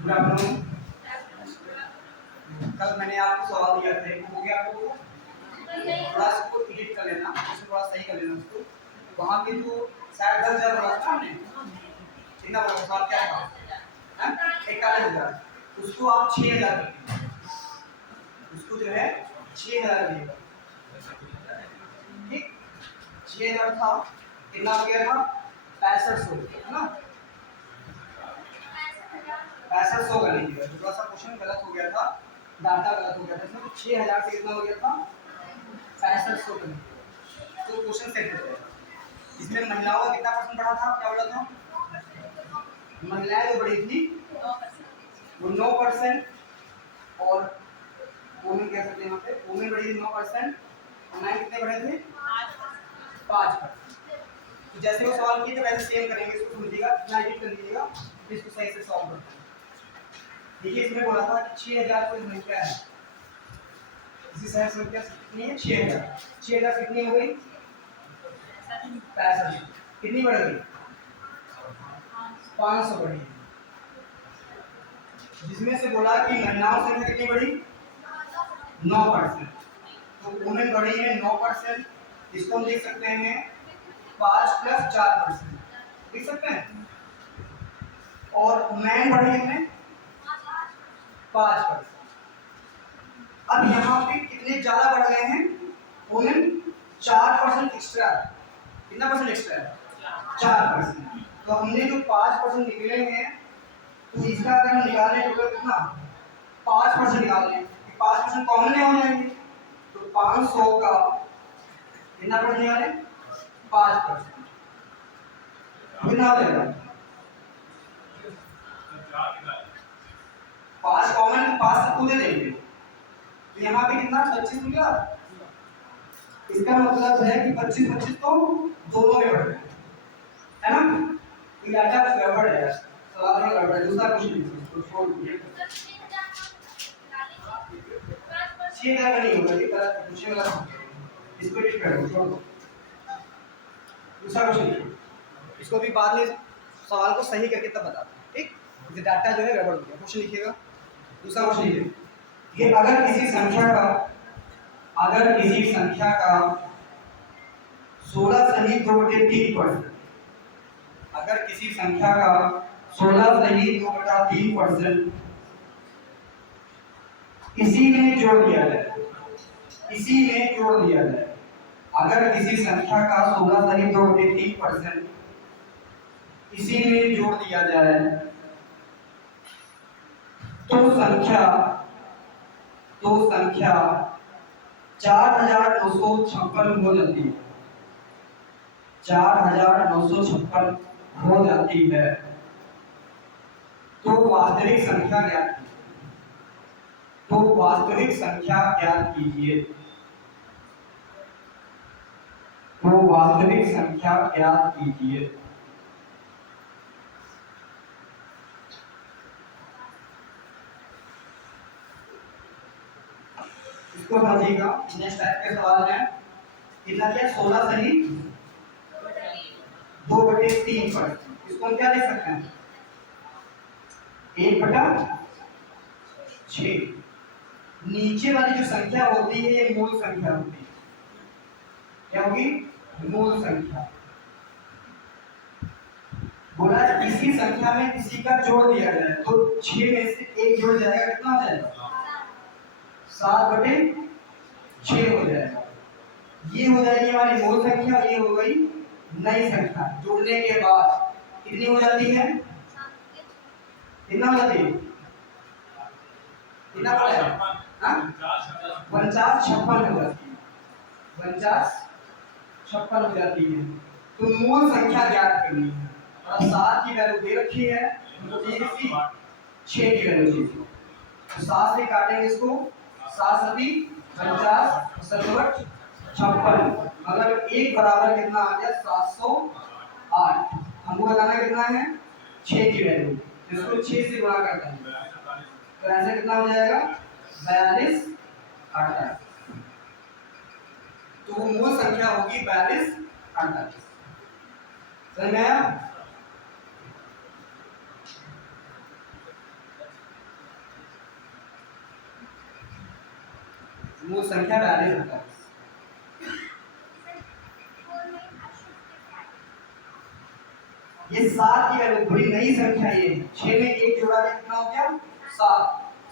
Good afternoon. कल मैंने आपको सवाल दिया था, हो गया आपको? थोड़ा इसको एडिट कर लेना, उसको थोड़ा सही कर लेना उसको। वहाँ पे जो शायद 10,000 बोला था हमने, कितना बोला सवाल क्या था? 41,000। उसको आप 6,000 कर दीजिए, उसको जो है 6,000 दिएगा। ठीक, 6,000 था, कितना हो गया था? 6500, है ना? 6500 कर लीजिएगा। थोड़ा सा क्वेश्चन गलत हो गया था, डाटा गलत हो गया था इसमें, तो 6,000 से कितना हो गया था? 6500 कर लीजिएगा, तो क्वेश्चन सेट हो जाएगा। इसमें महिलाओं का कितना परसेंट बढ़ा था, क्या बोला था? महिलाएं जो बढ़ी थी वो 9%, और वुमेन कह सकते हैं यहाँ पे, वुमेन बढ़ी थी 9%, और मैन कितने बढ़े थे? 5%। तो जैसे वो सवाल किए थे वैसे सेम करेंगे, इसको समझिएगा, इतना एडिट कर लीजिएगा, फिर इसको सही से सॉल्व करते हैं। देखिए इसमें बोला था कि 6,000 कोई संख्या है, इसी सही संख्या कितनी है? 6,000। 6,000 कितनी हो गई? 65। कितनी बढ़ गई? 500 बढ़ी। जिसमें से बोला कि महिलाओं संख्या कितनी बढ़ी? 9%। तो वुमेन बढ़ी है 9%, इसको हम लिख सकते हैं 5 + 4%, लिख सकते हैं। और मैन बढ़े कितने? 5%। अब यहाँ पे कितने ज्यादा बढ़ गए हैं? Women 4% extra. कितना परसेंट एक्स्ट्रा है? 4%। तो हमने जो 5% निकले हैं, तो इसका अगर हम निकालें टोटल कितना? 5% निकाल लें, 5% कॉमन में हो जाएंगे, तो 500 का कितना परसेंट निकालें? 5%। कितना हो जाएगा? 5 कॉमन, 5 सबको दे देंगे, तो यहाँ पे कितना? 25 निकला। इसका मतलब है कि 25-25 तो दोनों में बढ़ रहे हैं, है ना? ये डाटा गड़बड़ है, सवाल में गड़बड़ है, दूसरा कुछ नहीं, इसको छोड़ दीजिए। 6,000 का नहीं होगा, ये गलत क्वेश्चन गलत है, इसको एडिट कर दो, छोड़ दो, दूसरा क्वेश्चन, इसको भी बाद में सवाल को सही करके तब बताते हैं, ठीक? ये डाटा जो है गड़बड़ हो गया। क्वेश्चन लिखिएगा, दूसरा क्वेश्चन लिखिए, ये अगर किसी संख्या का 16 सही 2/3%, अगर किसी संख्या का 16 सही 2/3% इसी में जोड़ दिया जाए, इसी में जोड़ दिया जाए, अगर किसी संख्या का 16 सही 2/3% इसी में जोड़ दिया जाए, तो संख्या 4,956 हो जाती है, 4,956 हो जाती है। तो वास्तविक संख्या ज्ञात कीजिए, तो वास्तविक संख्या ज्ञात कीजिए, तो वास्तविक संख्या ज्ञात कीजिए। इसको समझिएगा, नेक्स्ट टाइप के सवाल है, कितना क्या? 16 सही 2/3%, इसको हम क्या लिख सकते हैं? 1/6। नीचे वाली जो संख्या होती है ये मूल संख्या होती है, क्या होगी? मूल संख्या। बोला इसी संख्या में किसी का जोड़ दिया जाए, तो 6 में से 1 जोड़ जाएगा, कितना हो जाएगा? 7/6 हो जाएगा। ये हो जाएगी हमारी मूल संख्या, ये हो गई नई संख्या। जोड़ने के बाद कितनी हो जाती है? कितना हो जाती है? कितना पड़ा है? 49-56 हो जाती है, 49-56 हो जाती है। तो मूल संख्या ज्ञात करनी है, और 7 की वैल्यू दे रखी है, तो 6 की वैल्यू चाहिए, तो 7 से काटेंगे इसको, 7 × 50 57 56, मतलब 1 बराबर कितना आ गया? 708। हमको बताना कितना है? 6 की वैल्यू, इसको 6 से गुणा कर देंगे, तो ऐसे कितना हो जाएगा? 42-48। तो वो मूल संख्या होगी 42-48। समझ में आया? मूल संख्या 42 होता है। ये 7 की वैल्यू थोड़ी नई संख्या ये 6 में 1 जोड़ा के कितना हो गया 7।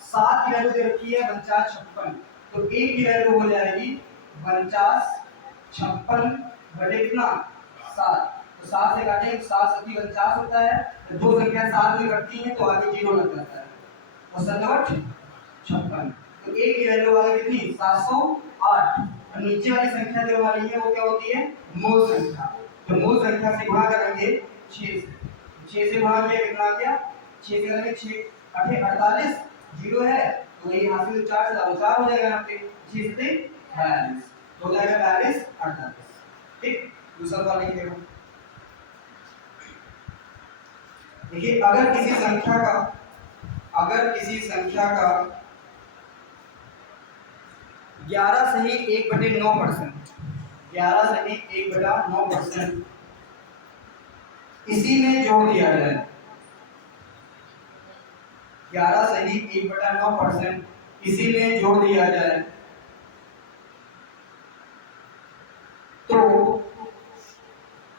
7 की वैल्यू दे रखी है 49 56, तो 1 की वैल्यू हो जाएगी 49 56 बटे कितना 7। तो 7 से काटेंगे 7 7 49 होता है, तो दो संख्या 7 में कटती हैं तो आगे 0 लग जाता है और 7 56, तो 1 की वैल्यू आ गई कितनी 708। और नीचे वाली संख्या जो हमारी है वो क्या होती है मूल संख्या, तो मूल संख्या से गुणा करेंगे 6 से, 6 से गुणा किया कितना आ गया 6 से करेंगे 6 8 48 0 है, तो ये यहाँ से 4 से 4 हो जाएगा यहाँ पे 6 से 42 हो जाएगा 42 48। ठीक, दूसरा सवाल लिखिएगा। देखिए अगर किसी संख्या का 11 सही 1/9%, 11 सही 1/9% इसी में जोड़ दिया जाए, 11 सही 1/9% इसी में जोड़ दिया जाए तो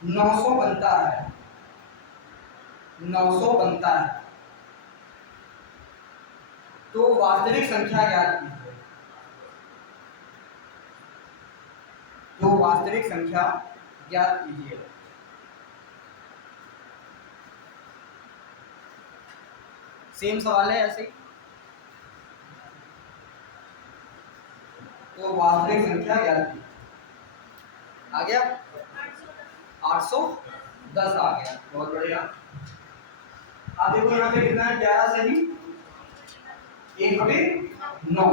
900 बनता है, 900 बनता है। तो वास्तविक संख्या ज्ञात कीजिए, तो वास्तविक संख्या ज्ञात कीजिए। सेम सवाल है ऐसे, तो वास्तविक संख्या ज्ञात कीजिए। आ गया 810 आ गया, बहुत बढ़िया। अब देखो यहाँ पे कितना है 11 सही 1/9,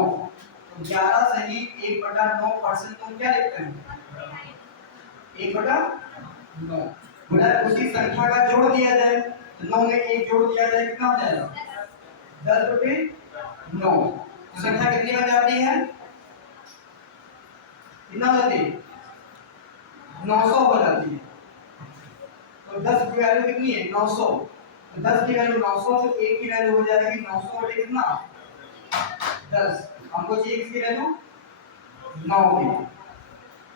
तो 11 सही 1/9% तो क्या लिखते हैं 1/9, बोला उसी संख्या का जोड़ दिया जाए, तो 9 में 1 जोड़ दिया जाए कितना हो जाएगा 10/9, तो संख्या कितनी बन जाती है कितना हो जाती है 900 हो जाती है। तो 10 की वैल्यू कितनी है 900, तो 10 की वैल्यू 900, तो 1 की वैल्यू हो जाएगी 900 बटे कितना 10। हमको चाहिए किसकी वैल्यू 9 की,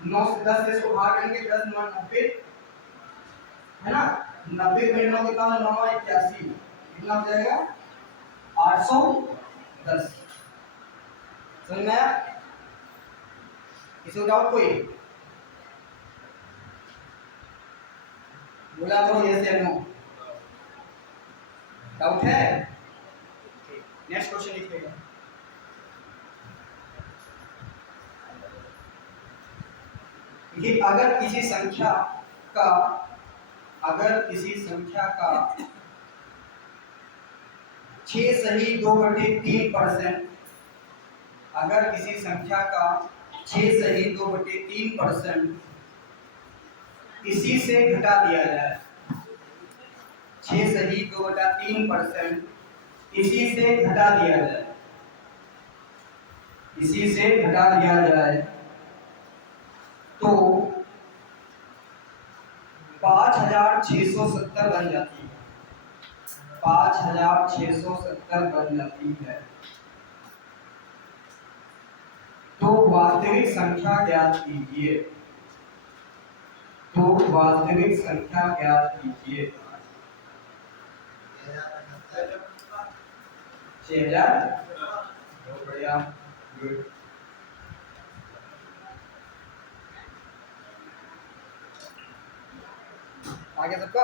9 से 10 से इसको भाग करेंगे 10 9 90 है ना, 90 में 9 कितना है 9 81, कितना हो जाएगा 810। समझ में आया, किसी को डाउट कोई बोला करो यस या नो, डाउट है। नेक्स्ट क्वेश्चन लिखिएगा। देखिए अगर किसी संख्या का 6 सही 2/3%, अगर किसी संख्या का 6 सही 2/3% इसी से घटा दिया जाए, 6 सही 2/3% इसी से घटा दिया जाए, इसी से घटा दिया जाए तो 5670 बन जाती है, 5670 बन जाती है। तो वास्तविक संख्या ज्ञात कीजिए, तो वास्तविक संख्या ज्ञात कीजिए। 6000, बहुत बढ़िया, गुड। आगे सबका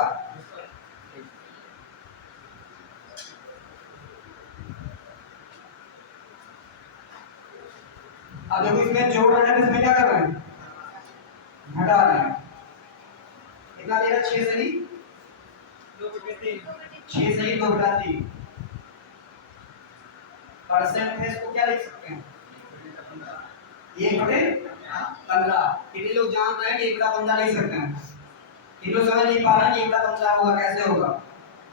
अब देखो इसमें जोड़ रहे हैं तो इसमें क्या कर रहे हैं घटा रहे हैं, कितना दे रहा 6 सही 2/3, 6 सही 2/3 परसेंट है, इसको क्या लिख सकते हैं 1/15। कितने लोग जान रहे हैं कि 1/15 लिख सकते हैं, कितने लोग समझ नहीं पा रहे हैं कि 1/15 होगा कैसे होगा,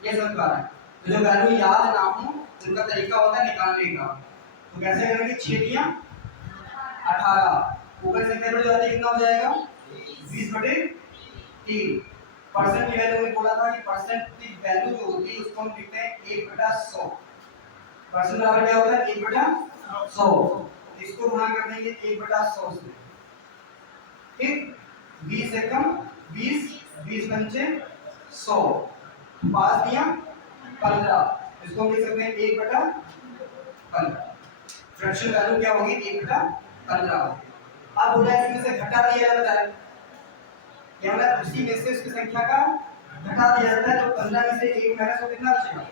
ये समझ पा रहे हैं। तो जो वैल्यू याद ना हो उनका तरीका होता है निकालने का, तो कैसे करेंगे 6 दिया 18, ऊपर से क्या जाती है कितना हो जाएगा 20/3। परसेंट की वैल्यू में बोला था कि परसेंट की वैल्यू जो होती है उसको हम लिखते हैं 1/100, परसेंट बराबर क्या होता है 1/100। इसको गुणा कर देंगे 1/100 से, ठीक। 20 एकम 20, 20 पंचे 100, 5 दिया 15, इसको हम लिख सकते हैं 1/15। फ्रैक्शन वैल्यू क्या होगी? 1/15 होगी। अब बोला इसमें से घटा दिया जाता है, क्या मतलब उसी में से उसकी संख्या का घटा दिया जाता है, तो 15 में से 1 माइनस हो कितना बचेगा?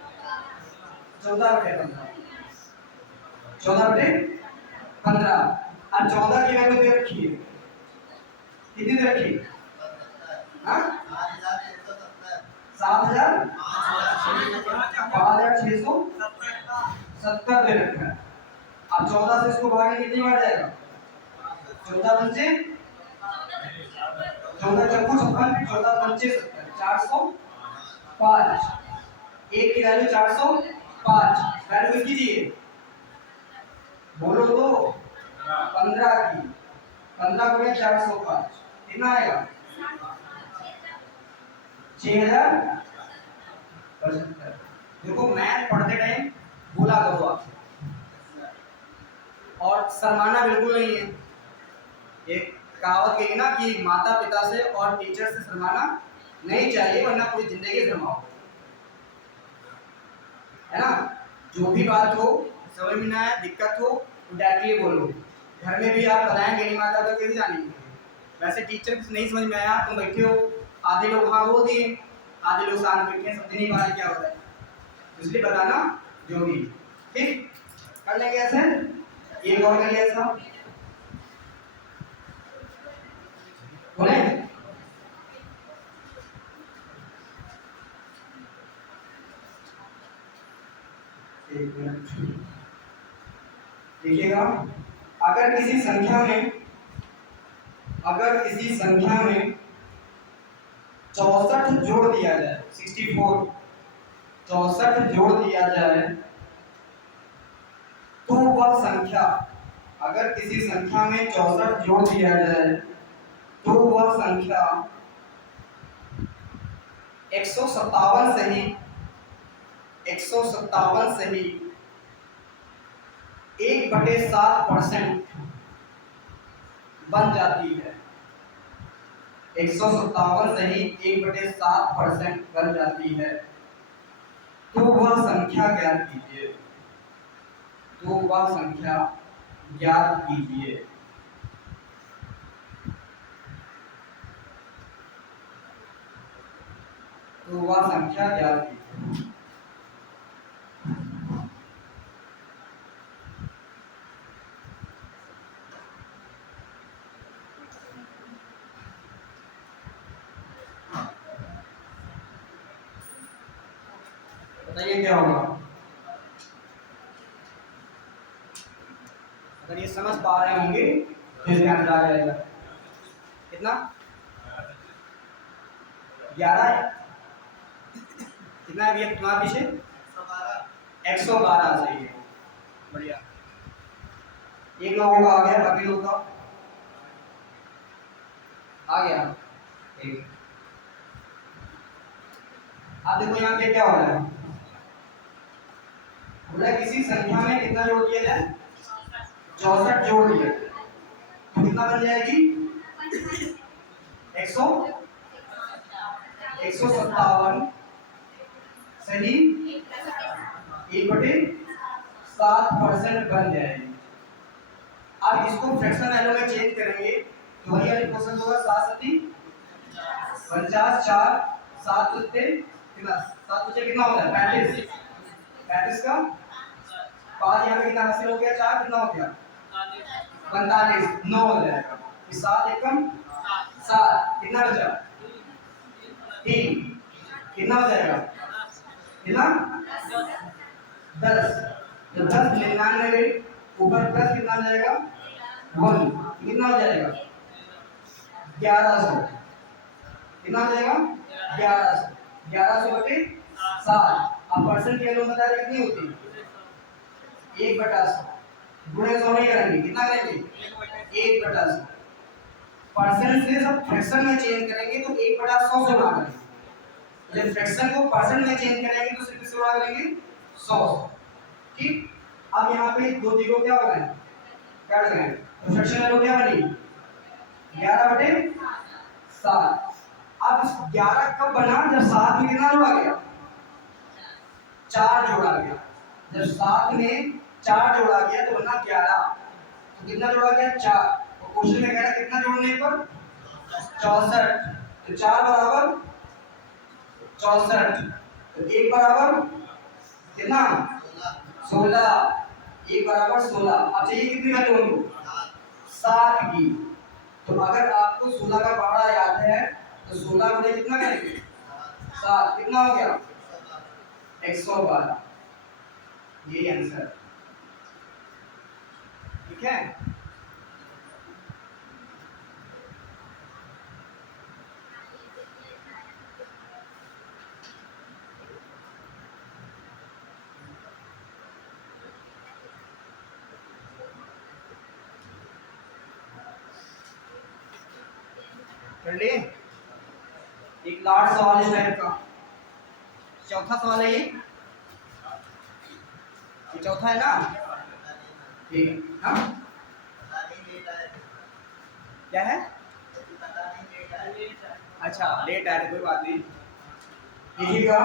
14/15, 14/15। अब 14 की वैल्यू दे रखी है, कितनी दे रखी? हाँ 7000 5670 दे रखा है। अब 14 से इसको भागेंगे कितनी बार जाएगा? 14 पंचे 14 चक्कू 56, 14 पंचे 70, 405। एक की वैल्यू 405, वैल्यू किसकी चाहिए? बोलो तो 15 की, 15 गुणे 405 कितना आएगा? 6075। देखो मैथ पढ़ते टाइम बोला करो आप, और शर्माना बिल्कुल नहीं है। एक कहावत कही ना कि माता पिता से और टीचर से शर्माना नहीं चाहिए, वरना पूरी जिंदगी शर्माओ, है ना। जो भी बात हो, समझ में ना आए, दिक्कत हो तो डायरेक्टली बोलो। घर में भी आप बताएंगे नहीं, माता पिता कैसे जानेंगे? वैसे टीचर नहीं समझ में आया, तुम बैठे हो, आधे लोग हाँ बोल दिए, आधे लोग शांत बैठे समझ नहीं पा रहे क्या हो रहा है, इसलिए बताना जरूरी, ठीक। कर लेंगे ऐसे, एक और कर लिया ऐसा, बोले एक मिनट देखिएगा। अगर किसी संख्या में 64 जोड़ दिया जाए, 64 64 जोड़ दिया जाए, तो वह संख्या, अगर किसी संख्या में 64 जोड़ दिया जाए तो वह संख्या 157 से ही 1/7% बन जाती है। 157 से ही 1/7% बन जाती है। तो वह संख्या ज्ञात कीजिए, तो वह संख्या ज्ञात कीजिए। तो वह संख्या ज्ञात कीजिए। बताइए क्या होगा? अगर ये समझ पा रहे होंगे तो इसका आंसर आ जाएगा। कितना? 11 कितना है भैया तुम्हारे पीछे? 112 सही है, बढ़िया। एक लोगों का आ गया, बाकी लोगों का आ गया। ठीक, अब देखो यहाँ पे क्या हो रहा है, बोला किसी संख्या में कितना जोड़ दिया जाए? 64 जोड़ दिया, तो कितना बन जाएगी? 157 सही 1/7% बन जाएगी। अब इसको फ्रैक्शन वैल्यू में चेंज करेंगे तो वही वाली क्वेश्चन होगा 7 7 50 4 7 बचे कितना? 7 बचे कितना होता है? 35 35 का 5 यहाँ पे कितना हासिल हो गया? 4 कितना हो गया? 45 9 हो जाएगा। 7 एकम 7 कितना बचा? 3 कितना हो जाएगा? कितना? 10। जब 10 99 ऊपर प्लस कितना आ जाएगा? 1 कितना हो जाएगा? 1100 कितना हो जाएगा? 1100 बटे 7। अब परसेंट की वैल्यू बता रहे कितनी होती है? 1/100 गुणे 100 नहीं करेंगे, कितना करेंगे? 1/100। परसेंट से सब फ्रैक्शन में चेंज करेंगे तो 1/100 से गुणा करेंगे। जब फ्रैक्शन को परसेंट में चेंज करेंगे तो सिर्फ किससे गुणा करेंगे? 100। ठीक। अब यहाँ पे दो जीरो क्या हो गए? कट गए तो फ्रैक्शन वैल्यू क्या बनी 11/7। अब 11 कब बना जब 7 में कितना जोड़ा गया 4 जोड़ा गया। जब 7 में 4 जोड़ा गया तो बना 11। तो कितना जोड़ा गया 4। तो क्वेश्चन में कह रहा कितना जोड़ने पर 64। तो 4 बराबर 64 तो 1 बराबर कितना 16। 1 बराबर 16। अब चाहिए कितनी वैल्यू हमको 7 की। तो अगर आपको 16 का पहाड़ा याद है तो 16 गुणे कितना करेंगे 7 कितना हो गया 112। यही आंसर ठीक है। कर लिए एक लास्ट सवाल इस टाइप का। चौथा सवाल है ये चौथा है ना ठीक हाँ क्या है अच्छा लेट आया कोई बात नहीं। देखिएगा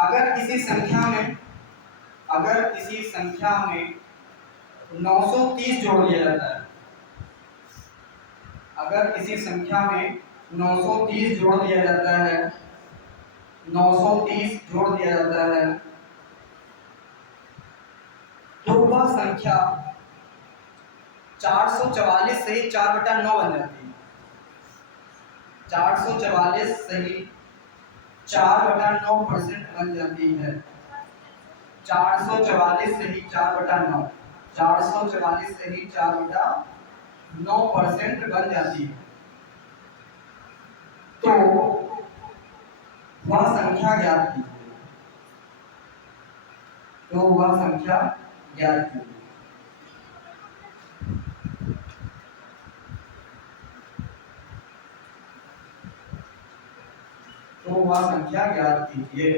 अगर किसी संख्या में 930 जोड़ दिया जाता है। अगर किसी संख्या में 930 जोड़ दिया जाता है 930 जोड़ दिया जाता है तो वह संख्या 444 सही 4/9 बन जाती है। 444 सही 4/9% बन जाती है। 444 सही 4/9 444 सही 4/9% बन जाती है। तो वह संख्या ज्ञात कीजिए। तो वह संख्या ज्ञात कीजिए। तो वह संख्या ज्ञात कीजिए।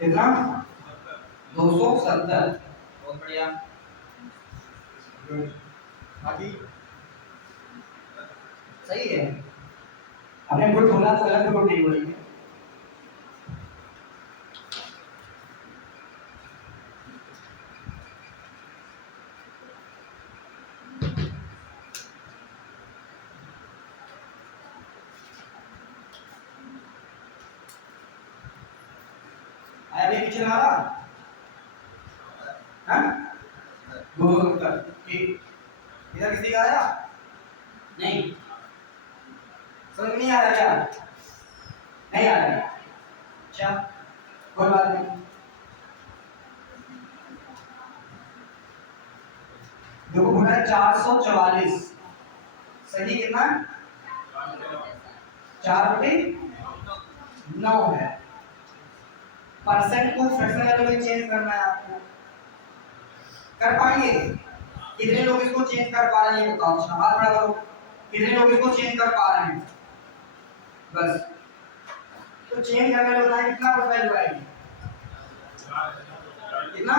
कितना 270। बहुत बढ़िया बाकी सही है। हमने गुड बोला तो गलत गुड नहीं बोलेंगे। आया पीछे हमारा हाँ 270 ठीक। इधर किसी का आया नहीं समझ नहीं आ रहा क्या नहीं आ रहा अच्छा कोई बात नहीं। देखो बोला 444 सही कितना 4/9 है। परसेंट को फ्रैक्शन वैल्यू में चेंज करना है आपको। कर पाएंगे कितने लोग इसको चेंज कर पा रहे हैं बताओ। अच्छा हाथ खड़ा करो कितने लोग इसको चेंज कर पा रहे हैं बस। तो चेंज करने में बताइए कितना वैल्यू आएगी कितना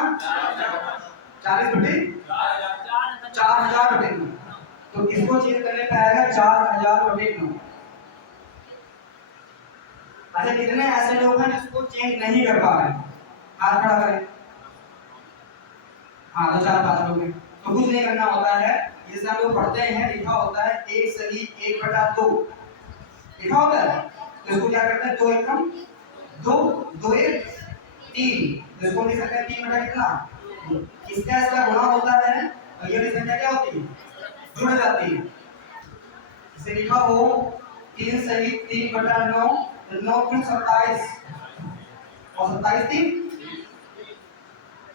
40/4000/9। तो इसको चेंज करने पे आएगा 4000/9। अच्छा कितने ऐसे लोग हैं जिसको चेंज नहीं कर पा रहे हैं हाथ खड़ा करें। हाँ 2 4 5 लोग हैं। तो कुछ नहीं करना होता है जैसे हम लोग पढ़ते हैं लिखा होता है 1 सही 1/2 लिखा होता है। तो इसको क्या करते हैं 2 एकम 2 2 1 3। इसको लिख सकते हैं 3 कितना इसका इसका गुणा होता है और ये संख्या क्या होती है जुड़ जाती है। इसे लिखा हो 3 सही 3/9 9 3 27 और 27 3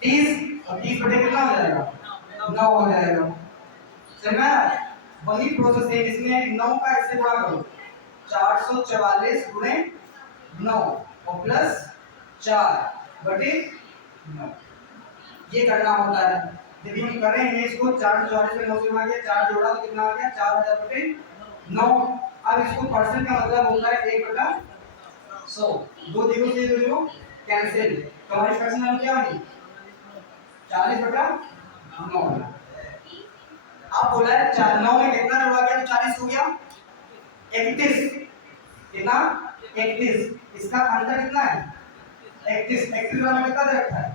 30 और 30 बटे कितना हो जाएगा 9 हो जाएगा। समझा वही प्रोसेस है इसमें 9 का इससे गुणा करो 444 गुणे 9 और प्लस 4/9 ये करना होता है। जब हम करेंगे इसको 444 में 9 से गुणा किया 4 जोड़ा तो कितना आ गया 4000/9। अब इसको परसेंट का मतलब होता है 1/9 100, दो जीरो से दो जीरो कैंसिल, तो हमारी फ्रैक्शन वैल्यू क्या बनी 40/9। अब बोला है 9 में कितना जोड़ा गया तो 40 हो गया 31, कितना 31, इसका अंतर कितना है 31, 31 वाला कितना दे रखा है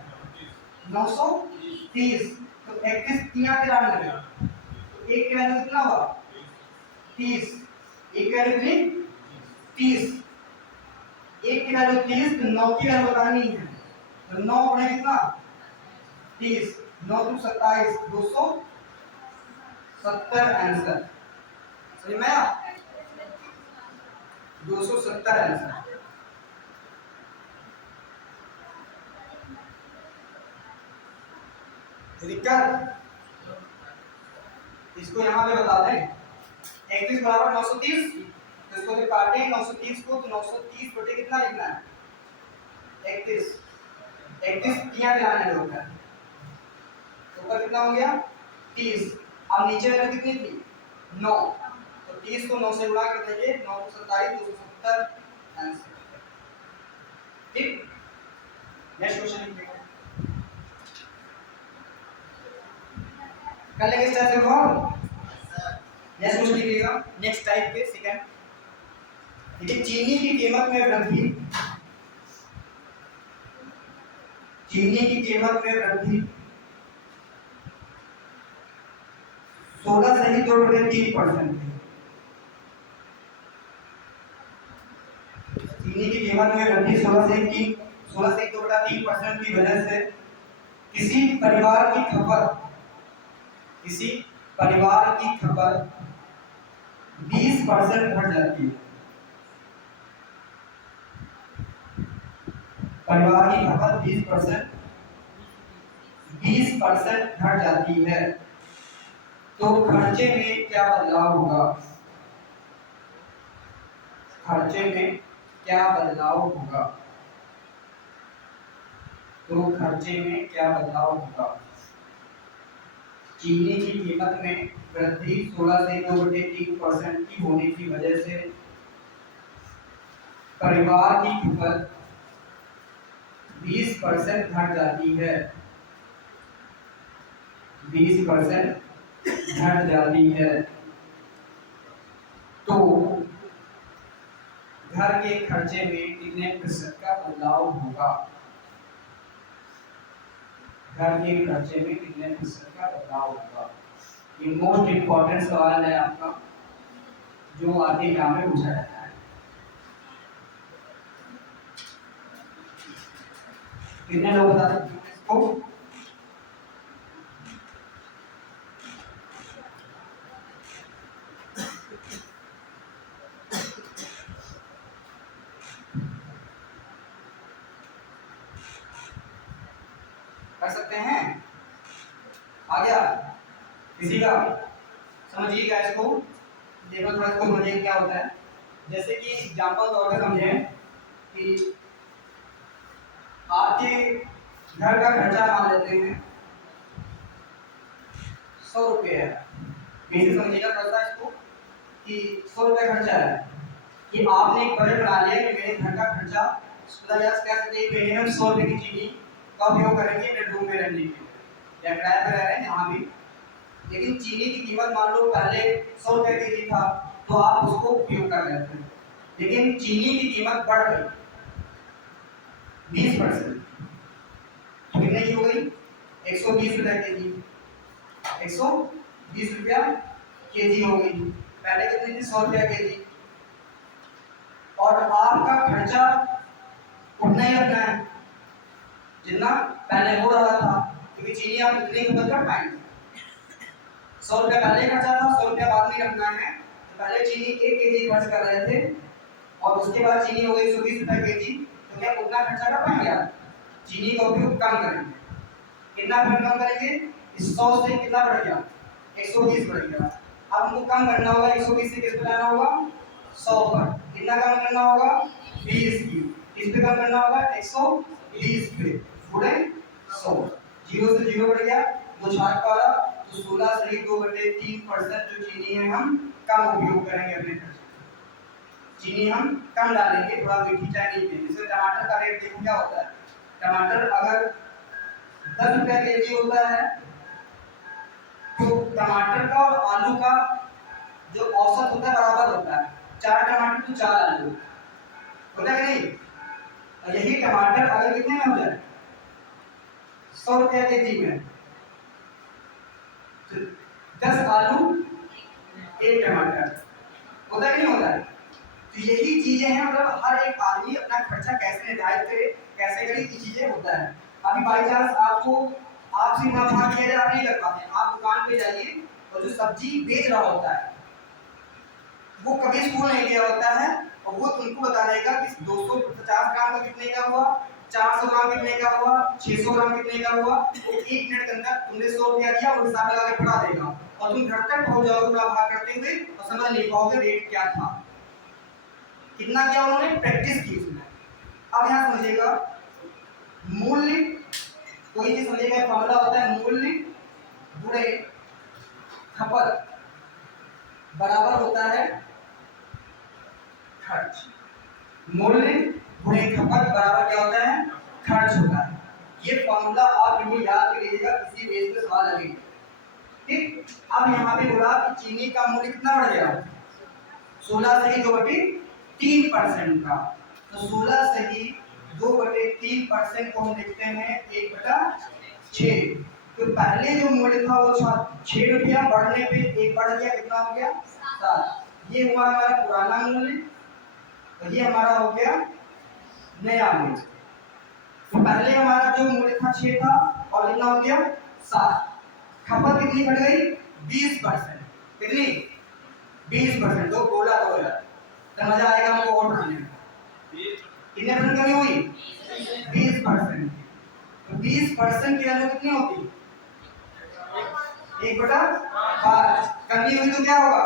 930, तो 31 तिया 93, तो एक की वैल्यू कितना हुआ 30, एक की वैल्यू कितनी 30, एक की वैल्यू 30, तो 9 की वैल्यू बतानी है, तो 9 गुणे कितना 30, 9 दूनी 27, 270 आंसर, समझ में आया 270 आंसर। दिक्कत, इसको यहाँ पे बता दें 31 बराबर 930, तो इसको जब काटें 930 को, तो 930 बटे कितना लिखना है 31, 31 किया मिलाने होता है, तो ऊपर कितना हो गया 30, अब नीचे वैल्यू कितनी थी 9, तो 30 को 9 से गुणा कर देंगे, 9 को 27, 270 आंसर। ठीक, नेक्स्ट क्वेश्चन लिखिएगा, कर लेंगे इस टाइप से फॉर्म। नेक्स्ट क्वेश्चन लिखिएगा, नेक्स्ट टाइप के सेकंड, देखिए चीनी की कीमत में वृद्धि, चीनी की कीमत में वृद्धि 16 से ही 2.3%, चीनी की कीमत में वृद्धि 16 से 2.3% की वजह से किसी परिवार की खपत, किसी परिवार की खपत 20% घट जाती है, परिवार की खपत 20% घट जाती है, तो खर्चे में क्या बदलाव होगा, खर्चे में क्या बदलाव होगा, तो खर्चे में क्या बदलाव होगा, चीनी की कीमत में वृद्धि 16 से 2.3% की होने की वजह से परिवार की खपत 20% घट जाती है, 20% घट जाती है, तो घर के खर्चे में कितने प्रतिशत का बदलाव होगा, घर के खर्चे में कितने प्रतिशत का बदलाव होगा। ये मोस्ट इंपॉर्टेंट सवाल है आपका, जो आगे एग्जाम में पूछा जाता है। कितने लोग बता सकते हैं इसको, कर सकते हैं, आ गया किसी का, समझिएगा इसको, देखो थोड़ा इसको समझिए क्या होता है। जैसे कि एग्जांपल तौर पर समझें कि आपके घर का खर्चा मान लेते हैं 100 रुपये है, वैसे समझिएगा थोड़ा सा इसको कि 100 रुपये खर्चा है, कि आपने एक बजट बना लिया कि मेरे घर का खर्चा मतलब यार कह सकते हैं महीने में 100 रुपये की चीनी का उपयोग करेंगे अपने रूम में रहने के लिए, या किराए पर रह रहे हैं यहाँ भी, लेकिन चीनी की कीमत मान लो पहले 100 रुपये के जी था, तो आप उसको उपयोग कर रहे थे, लेकिन चीनी की कीमत बढ़ गई 20%, तो कितने की हो गई 120 रुपये के जी, 120 रुपया के जी हो गई, पहले कितनी थी 100 रुपया के जी, और आपका खर्चा उतना ही रखना है जितना पहले हो रहा था, क्योंकि चीनी आप कितनी खपत कर पाएंगे, 100 रुपया पहले खर्चा था, 100 रुपया बाद में रखना है, तो पहले चीनी 1 केजी खर्च कर रहे थे और उसके बाद चीनी हो गई 120 रुपये के जी, तो क्या उतना खर्चा कर पाएंगे आप, चीनी का उपयोग कम करेंगे, कितना कम करेंगे, 100 से कितना बढ़ गया 120 बढ़ गया, अब हमको कम करना होगा 120 से किस पे लाना होगा 100 पर, कितना कम करना होगा 20 की, किस पे कम करना होगा 120 पे गुणे 100, 0 से 0 बढ़ गया, 2 छाट वाला, तो 16 से 2/3% जो चीनी है हम कम उपयोग करेंगे अपने खर्चे, चीनी हम कम डालेंगे, थोड़ा मीठी चाय नहीं पिएंगे। जैसे टमाटर का रेट देखो क्या होता है, टमाटर अगर 10 रुपया केजी होता है तो टमाटर का और आलू का जो औसत होता है बराबर होता है, 4 टमाटर तो 4 आलू होता है कि नहीं। और यही टमाटर अगर कितने में हो जाए, 100 रुपया केजी में, तो 10 आलू 1 टमाटर होता है कि नहीं होता है। तो यही चीजें हैं, मतलब हर एक आदमी अपना खर्चा कैसे निर्धारित करे, कैसे करे, ये चीजें होता है। अभी बाई चांस आपको आपसे मुनाफा किया जाए, आप नहीं कर पाते, आप दुकान पे जाइए और जो सब्जी बेच रहा होता है वो कभी स्कूल नहीं गया होता है, और वो तुमको बता देगा कि 250 ग्राम का कितने का हुआ, 400 ग्राम कितने का हुआ, 600 ग्राम कितने का हुआ। वो 1 मिनट के अंदर तुमने 100 रुपया दिया और हिसाब लगा के पढ़ा देगा, और तुम घर तक पहुंच जाओगे पूरा भाग करते हुए और समझ नहीं पाओगे रेट क्या था, कितना किया उन्होंने, प्रैक्टिस की उसने। अब यहाँ समझिएगा मूल्य, कोई चीज समझिएगा, फॉर्मूला होता है मूल्य गुणे खपत बराबर होता है खर्च। मूल्य गुणे खपत बराबर क्या होता है, खर्च होता है। ये फॉर्मूला आप बिल्कुल याद कर लीजिएगा, किसी बेस पे सवाल लगेगा। ठीक, अब यहाँ पे बोला कि चीनी का मूल्य कितना बढ़ गया, 16 सही 2/3% का। तो 16 सही 2/3% को हम लिखते हैं 1/6। तो पहले जो मूल्य था वो 6 रुपया, बढ़ने पे 1 बढ़ गया, कितना हो गया 7। ये हुआ हमारा पुराना मूल्य, और ये हमारा हो गया नया मूल्य। तो पहले हमारा जो मूल्य था 6 था, और कितना हो गया 7। खपत कितनी बढ़ गई, 20%। कितनी, 20%। तो बोला तो मजा आएगा हमको वोट डालने में। कितने परसेंट कमी हुई, 20%। तो 20% की वैल्यू कितनी होती, 1/5। कमी हुई तो क्या होगा,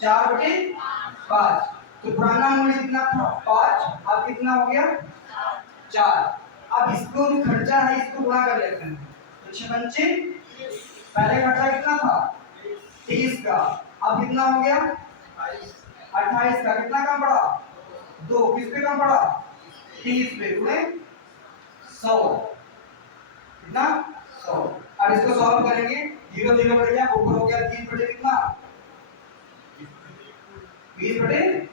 4/5। तो पुराना मूल्य कितना था 5, अब कितना हो गया 4। अब इसको जो खर्चा है इसको गुणा कर लेते हैं, तो 6×5, पहले खर्चा कितना था 30 का, अब कितना हो गया 28 का, कितना कम पड़ा 2, किस पे कम पड़ा 30 पे, गुणे 100, कितना 100। अब इसको सॉल्व करेंगे, 0 0 बढ़ गया, ऊपर हो गया 30 बटे कितना 20/3,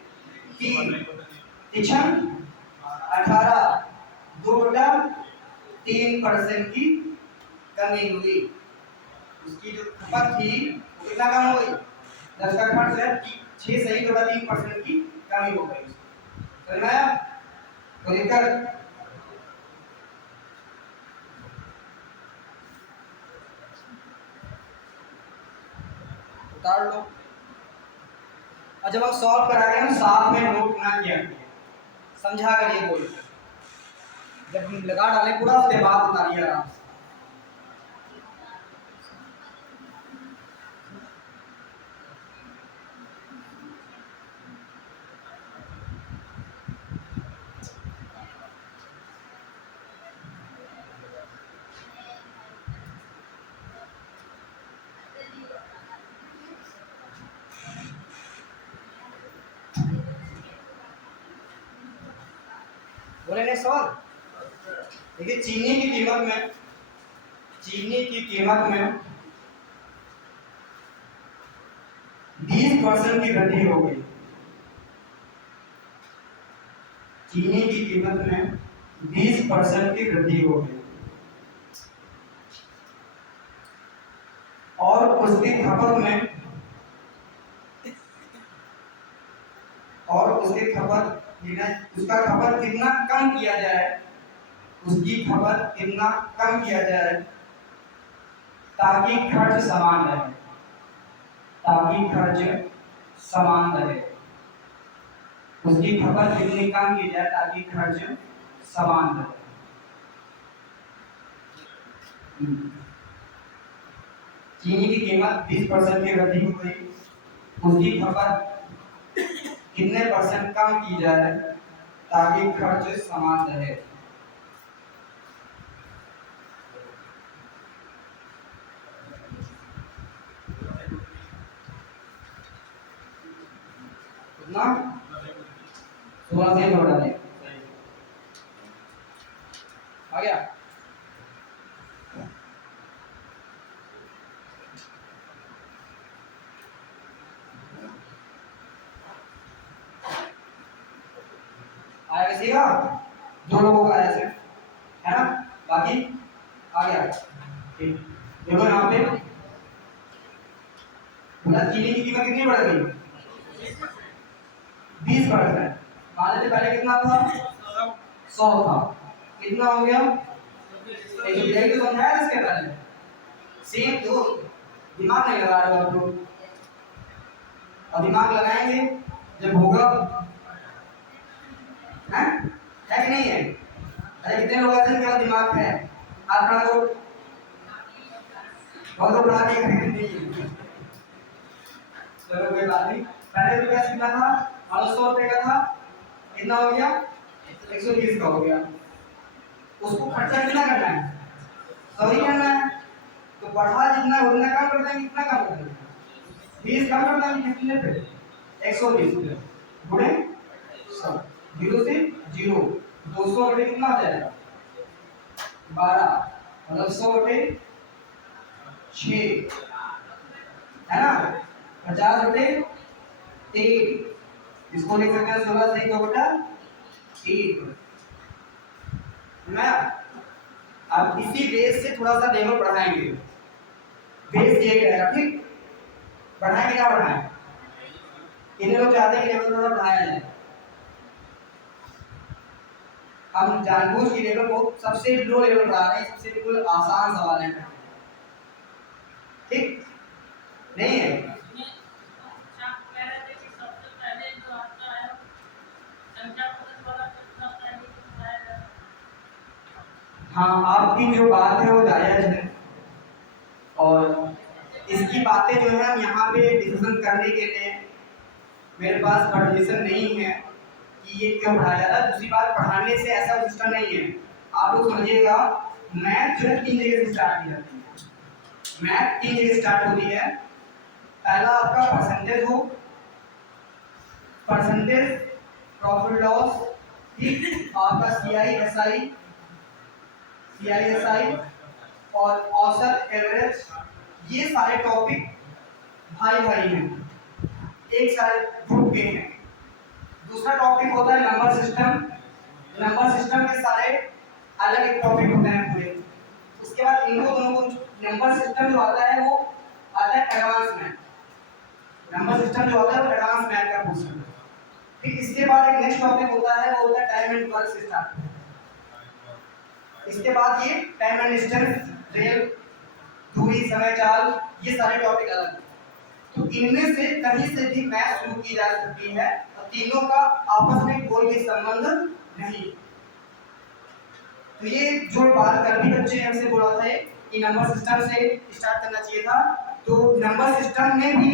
18, 2/3% की कमी हुई। उसकी जो खपत थी वो कितना कम हो गई, 10 का खर्च है 6 सही 2/3% की कमी हो गई। समझ में आया, तो लिखकर उतार लो। और जब हम सॉल्व कराएंगे हम साथ में नोट ना किया करिए, समझा करिए बोल, जब हम लगा डालें पूरा उसके बाद उतारिए आराम से। बोले नहीं सवाल, देखिए चीनी की कीमत में 20% की वृद्धि हो गई। चीनी की कीमत में 20% की वृद्धि हो गई, और उसकी खपत में, उसका खपत कितना कम किया जाए, उसकी खपत कितना कम किया जाए ताकि खर्च समान रहे, उसकी खपत कितनी कम की जाए ताकि खर्च समान रहे। चीनी की कीमत 20% की वृद्धि हो गई, उसकी खपत कितने % कम की जाए ताकि खर्च समान रहे। कितना 16 से जोड़ डालें, आ गया। आया किसी का? 2 लोगों का आया सिर्फ, है ना? बाकी आ गया। ठीक, देखो यहाँ पे बोला चीनी की कीमत कितनी बढ़ गई? 20%। मान लेते पहले कितना था? 100 था, कितना हो गया? यही तो समझाया इसके पहले। सेम तो दिमाग नहीं लगा रहे हो आप लोग, और दिमाग लगाएंगे जब होगा, है कि नहीं है? अरे कितने लोग ऐसे जिनके पास दिमाग है? आप खड़ा करो, बहुत लोग बना के नहीं है। चलो कोई बात नहीं। पहले रुपया कितना था? 800 रुपये का था, कितना हो गया? 120 का हो गया। उसको खर्चा कितना करना है? सही करना है, तो बढ़ा जितना उतना कम कर देंगे, कितना कम कर देंगे? 20 कम कर देंगे कितने पे? 120 गुणे 100, 0 से 0, 200 बटे कितना हो जाएगा? 12, मतलब 100 बटे 6, है ना? 50 बटे 3, इसको लिख सकते हैं 16 से 2 बटा 3 ना। अब इसी बेस से थोड़ा सा लेवल बढ़ाएंगे, बेस ये रहेगा, ठीक? बढ़ाएंगे क्या बढ़ाएं? इन्हें लोग चाहते हैं कि लेवल थोड़ा बढ़ाया जाए, हम जानबूझ के लेवल को सबसे लो लेवल बढ़ा रहे हैं, सबसे बिल्कुल आसान सवाल है, ठीक? नहीं है? हाँ, आपकी जो बात है वो जायज है, और इसकी बातें जो है हम यहाँ पे डिस्कशन करने के लिए मेरे पास परमिशन नहीं है कि ये क्यों पढ़ाया जा रहा है। दूसरी बात, पढ़ाने से ऐसा सिस्टम नहीं है, आप लोग समझिएगा। मैथ जो है 3 जगह से स्टार्ट की जाती है, मैथ 3 जगह स्टार्ट होती है। पहला आपका परसेंटेज हो, परसेंटेज, प्रॉफिट लॉस, ठीक, आपका CISI और औसत एवरेज, ये सारे टॉपिक भाई भाई हैं, एक सारे ग्रुप के हैं। दूसरा टॉपिक होता है नंबर सिस्टम, नंबर सिस्टम के सारे अलग एक टॉपिक होते हैं पूरे। उसके बाद इन दोनों को नंबर सिस्टम जो आता है वो आता है एडवांस मैथ, नंबर सिस्टम जो आता है वो एडवांस मैथ का पोर्शन है। फिर इसके बाद एक नेक्स्ट टॉपिक होता है, वो होता है टाइम एंड वर्क सिस्टम। इसके बाद ये टाइम एंड डिस्टेंस, रेल, दूरी, समय चाल, ये सारे टॉपिक अलग हैं। तो इनमें से कहीं से भी मैथ शुरू की जा सकती है, और तीनों का आपस में कोई भी संबंध नहीं। तो ये जो बात कर भी बच्चे ने हमसे बोला था कि नंबर सिस्टम से स्टार्ट करना चाहिए था, तो नंबर सिस्टम में भी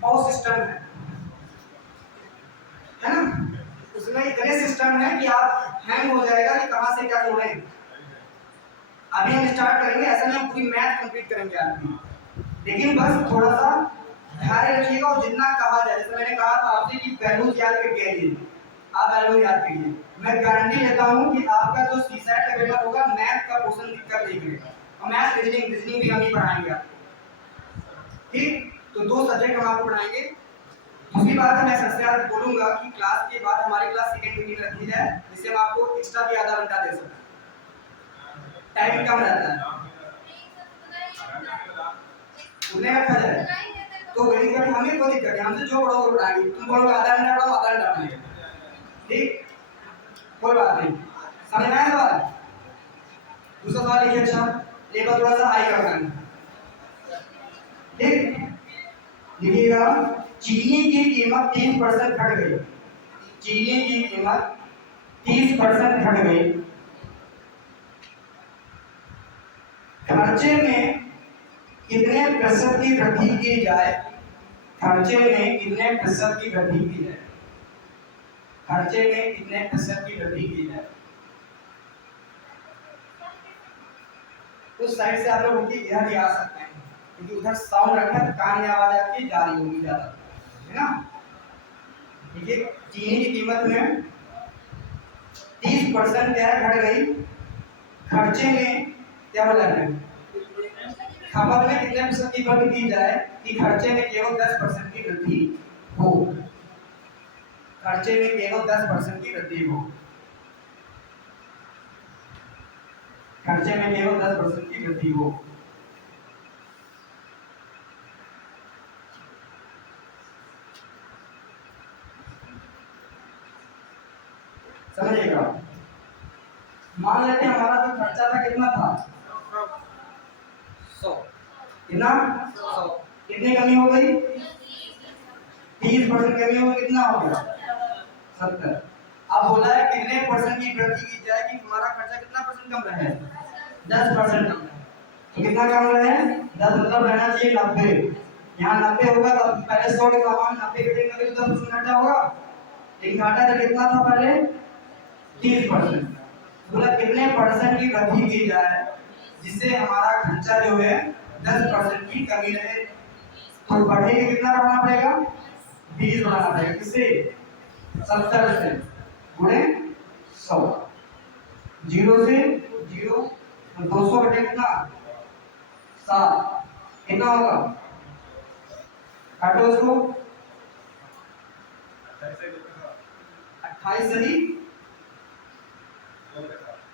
बहुत सिस्टम है ना? उसमें इतने सिस्टम है कि आप हैंग हो जाएगा कि कहां से क्या जोड़े। अभी हम स्टार्ट करेंगे, ऐसा नहीं हम पूरी मैथ कंप्लीट करेंगे आपकी, लेकिन बस थोड़ा सा ध्यान रखिएगा। और जितना कहा जाए, जैसे मैंने कहा था आपसे कि वैल्यूज याद करके आइए, आप वैल्यू याद करिए। मैं गारंटी लेता हूं कि आपका जो सीसैट का पेपर होगा मैथ का क्वेश्चन दिक्कत नहीं करेगा, और मैथ रीजनिंग भी हम ही पढ़ाएंगे आपको, ठीक? तो 2 सब्जेक्ट हम आपको पढ़ाएंगे। दूसरी बात है, मैं सबसे आज बोलूंगा कि क्लास के बाद हमारी क्लास सेकंड मीटिंग रखी जाए, जिससे हम आपको एक्स्ट्रा भी आधा घंटा दे सकते हैं, टाइम कम रहता है, उतने रखा जाए। तो बेसिकली हमें कोई दिक्कत नहीं, हमसे जो पढ़ोगे पढ़ाएंगे, तुम बोलोगे आधा घंटा पढ़ो, आधा घंटा पढ़ाएंगे, ठीक? कोई बात नहीं, समझ में आया सवाल? दूसरा सवाल लिखिए, अच्छा लेबर थोड़ा सा हाई कर देना, ठीक? लिखिएगा, चीनी की कीमत 30% घट गई, चीनी की कीमत 30% घट गई, खर्चे में कितने प्रतिशत की वृद्धि की जाए? खर्चे में कितने प्रतिशत की वृद्धि की जाए? खर्चे में कितने प्रतिशत की वृद्धि की जाए? उस साइड से आप लोग उनकी इधर भी आ सकते हैं, क्योंकि उधर साउंड रखा है, कान में आवाज आपकी जा रही होगी ज्यादा, है ना? देखिए, चीनी की कीमत में 30% क्या है, घट गई। खर्चे में क्या बोला है, खपत में कितने प्रतिशत की वृद्धि की जाए कि खर्चे में केवल 10% की वृद्धि हो। खर्चे में केवल 10% की वृद्धि हो। खर्चे में केवल 10% की वृद्धि हो। समझिएगा। मान लेते हैं हमारा जो खर्चा था कितना था, 100। कितना, 100। कितनी कमी हो गई, 30% कमी हो गई, कितना हो गया, 70। अब बोला है कितने परसेंट की वृद्धि की जाए कि हमारा खर्चा कितना परसेंट कम रहे, 10% कम रहे। तो कितना कम रहे, 10 मतलब रहना चाहिए 90। यहाँ 90 होगा तो पहले 100 के सामान 90 घटेंगे तो 10% घटा होगा। लेकिन घाटा तो कितना था पहले, 30%। बोला कितने परसेंट की वृद्धि की जाए जिससे हमारा खर्चा जो है 10% की कमी रहे। तो बढ़ेगा, कितना बढ़ाना पड़ेगा, 20 बढ़ाना पड़ेगा। किससे, 70 से गुणे 100। 0 से 0 तो 200 बटे कितना, 7। कितना होगा, काटो इसको, 28 सही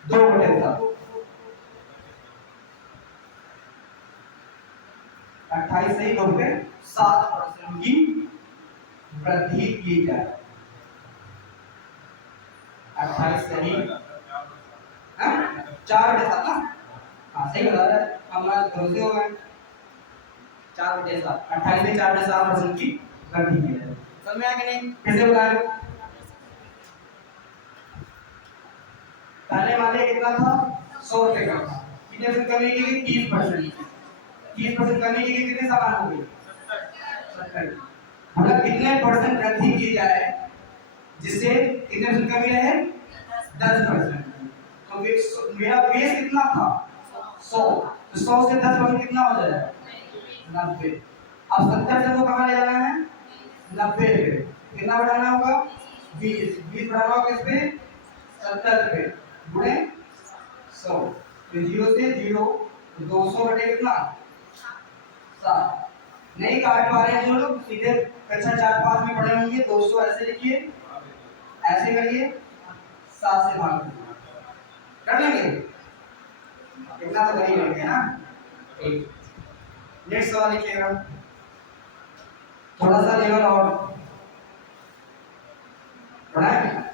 2 बटे 7। 28 सही 2 बटे 7% की वृद्धि की जाए। 28 सही 4 बटे 7 ना, हाँ सही बता रहा है, हमारा भरोसे हो गए। 4 बटे 7, 28 में 4 बटे 7% की वृद्धि की जाए। समझ में आया कि नहीं, कैसे बताएं। पहले मान लिया कितना था, 100 रुपए का था, कितने परसेंट कमी की गई, 30%। 30% कमी की गई, कितने सामान हो गए, 70। मतलब कितने परसेंट वृद्धि की जाए जिससे कितने परसेंट कमी रहे, 10%। तो मेरा बेस कितना था, 100। तो 100 से 10% कितना हो जाएगा, 90। अब 70 से तो कहाँ ले जाना है, 90 पे। कितना बढ़ाना होगा, 20। 20 बढ़ाना होगा किस पे, 70 पे गुणे 100। तो 0 से 0 तो 200 बटे कितना, 7। नहीं काट पा रहे हैं जो लोग, सीधे कक्षा 4-5 में पढ़े होंगे, 200 ऐसे लिखिए, ऐसे करिए, 7 से भाग दीजिए, कर लेंगे। इतना तो कर ही लेंगे ना। नेक्स्ट सवाल लिखिएगा, थोड़ा सा लेवल और बढ़ाएं।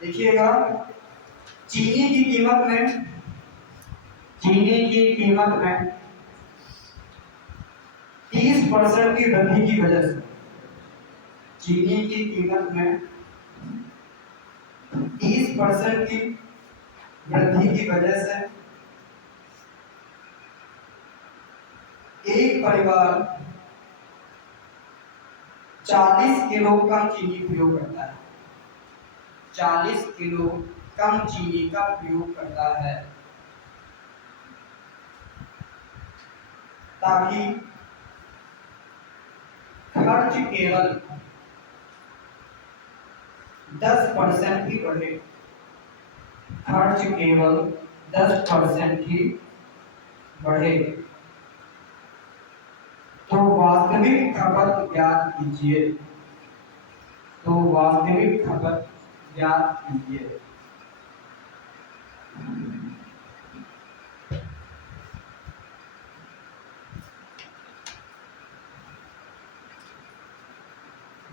देखिएगा, चीनी की कीमत में, चीनी की कीमत में 30% की वृद्धि की वजह से, चीनी की कीमत में 30% की वृद्धि की वजह से एक परिवार 40 किलो कम चीनी प्रयोग करता है। 40 किलो कम चीनी का प्रयोग करता है ताकि खर्च केवल 10% ही बढ़े। खर्च केवल 10% ही बढ़े। तो वास्तविक खपत ज्ञात कीजिए। तो वास्तविक खपत ज्ञात कीजिए।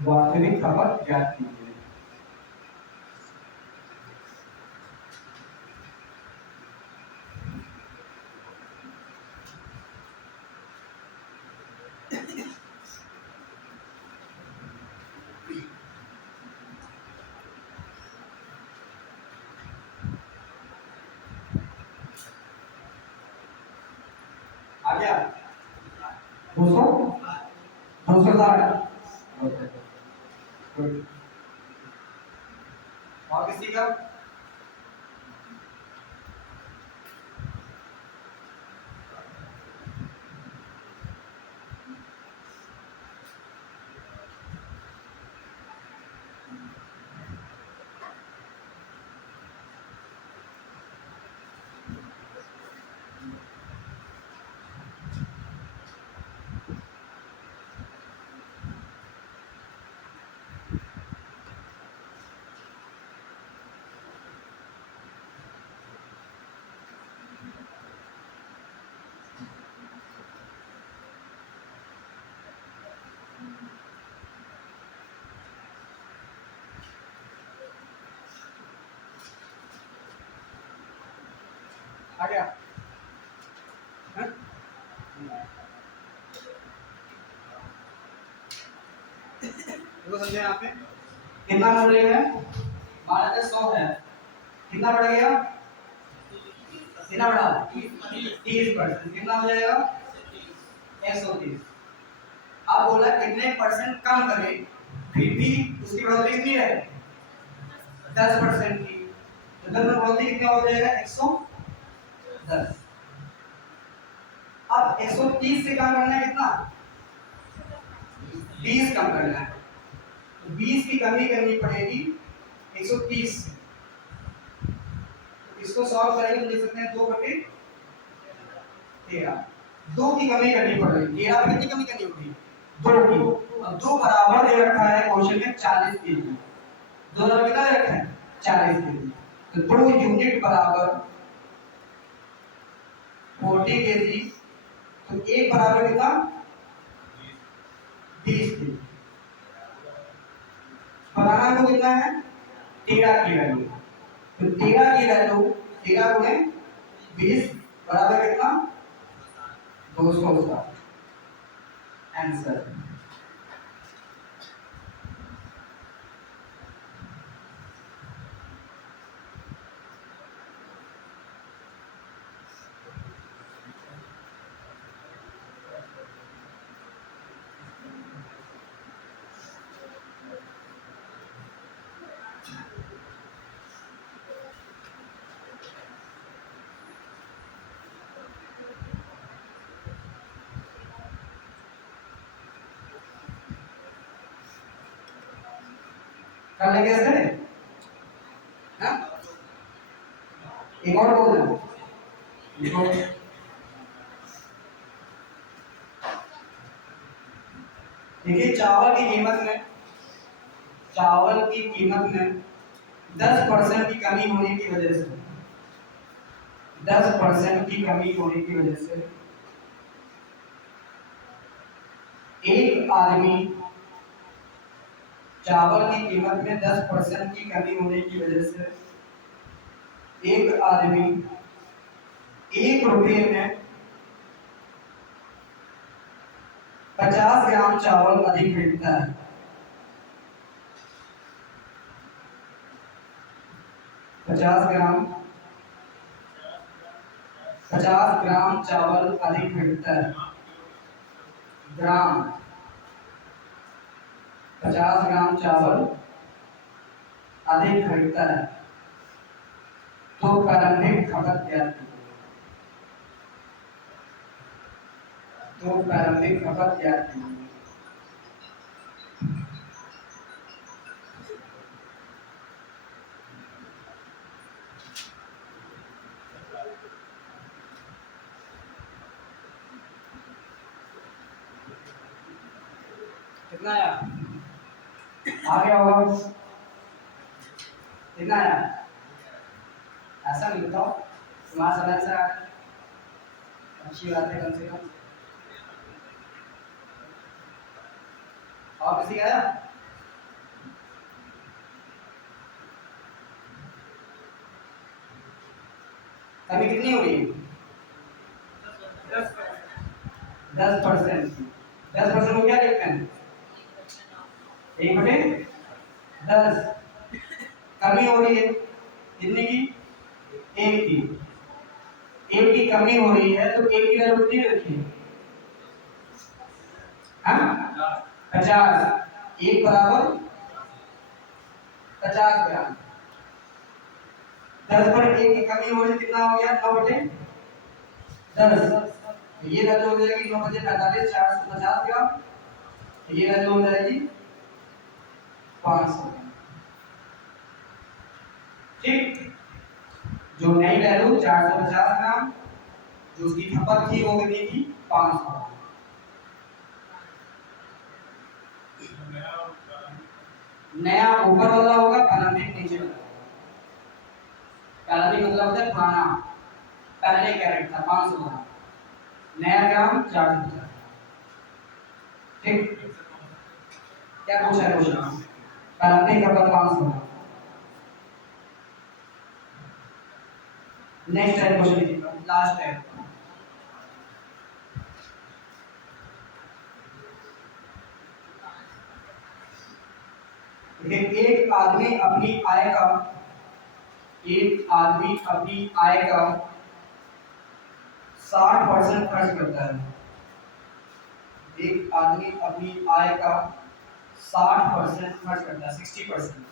वास्तविक खपत ज्ञात कीजिए। आ गया 260। और किसी का, आ गया? हाँ? देखो समझे यहाँ पे कितना बढ़ेगा? 12,100 है, कितना बढ़ गया? कितना बढ़ा? 30%। कितना हो जाएगा? 130। अब बोला कितने परसेंट कम करें फिर भी उसकी बढ़ोतरी कितनी है? 10% की। तो 10 में बढ़ोतरी कितना हो जाएगा? 110। अब 130 से कम करना है कितना? 20 कम करना है, तो 20 की कमी करनी पड़ेगी 130 से। तो इसको सॉल्व करेंगे तो लिख सकते हैं 2/13। 2 की कमी करनी पड़ेगी। 13 में कितनी कमी करनी होगी? 2 की। अब 2 बराबर दे रखा है क्वेश्चन में 40 के जी। 2 बराबर कितना दे रखा है? 40 के जी। तो 2 यूनिट बराबर 40 के जी। तो 1 बराबर कितना? 20 के जी। बनाना को कितना है? 13 की वैल्यू। तो 13 की वैल्यू 13 गुणे 20 बराबर कितना? 260। आंसर। कर लेंगे ऐसे? हाँ? एक और बोल दो। देखिए चावल की कीमत में 10% की कमी होने की वजह से 10% की कमी होने की वजह से एक आदमी चावल की कीमत में 10% की कमी होने की वजह से एक आदमी 1 रुपये में 50 ग्राम चावल अधिक खरीदता है। 50 ग्राम चावल अधिक खरीदता है। ग्राम 50 ग्राम चावल अधिक खरीदता है तो प्रारंभिक खपत क्या थी? कितना आया? आ गया होगा? कितना आया? ऐसा नहीं बताओ, तुम्हारा समय से अच्छी बात है कम से कम। और किसी का आया? कमी कितनी हो रही है? 10%। 10% को क्या लिखते हैं? 1/10। कमी हो रही है कितने की? 1 की। 1 की कमी हो रही है तो 1 की वैल्यू कितनी रखिए? हाँ? 50। 1 बराबर 50 ग्राम। 10 पर 1 की कमी हो रही, कितना हो गया? 9/10। ये वैल्यू हो जाएगी 9/45 450 ग्राम। ये वैल्यू हो जाएगी 500। ठीक। जो नई वैल्यू 450 ग्राम, जो उसकी खपत थी वो कितनी थी? 500। नया ऊपर वाला होगा, प्रारंभिक नीचे वाला। प्रारंभिक मतलब होता है पुराना, पहले कैरेट था 500 ग्राम, नया ग्राम 450। ठीक। क्या पूछा है क्वेश्चन? प्रारंभिक खपत 500। नेक्स्ट टाइम क्वेश्चन लिखिएगा। लास्ट है। देखिए एक आदमी अपनी आय का 60% खर्च करता है। एक आदमी अपनी आय का 60% खर्च करता है, 60%।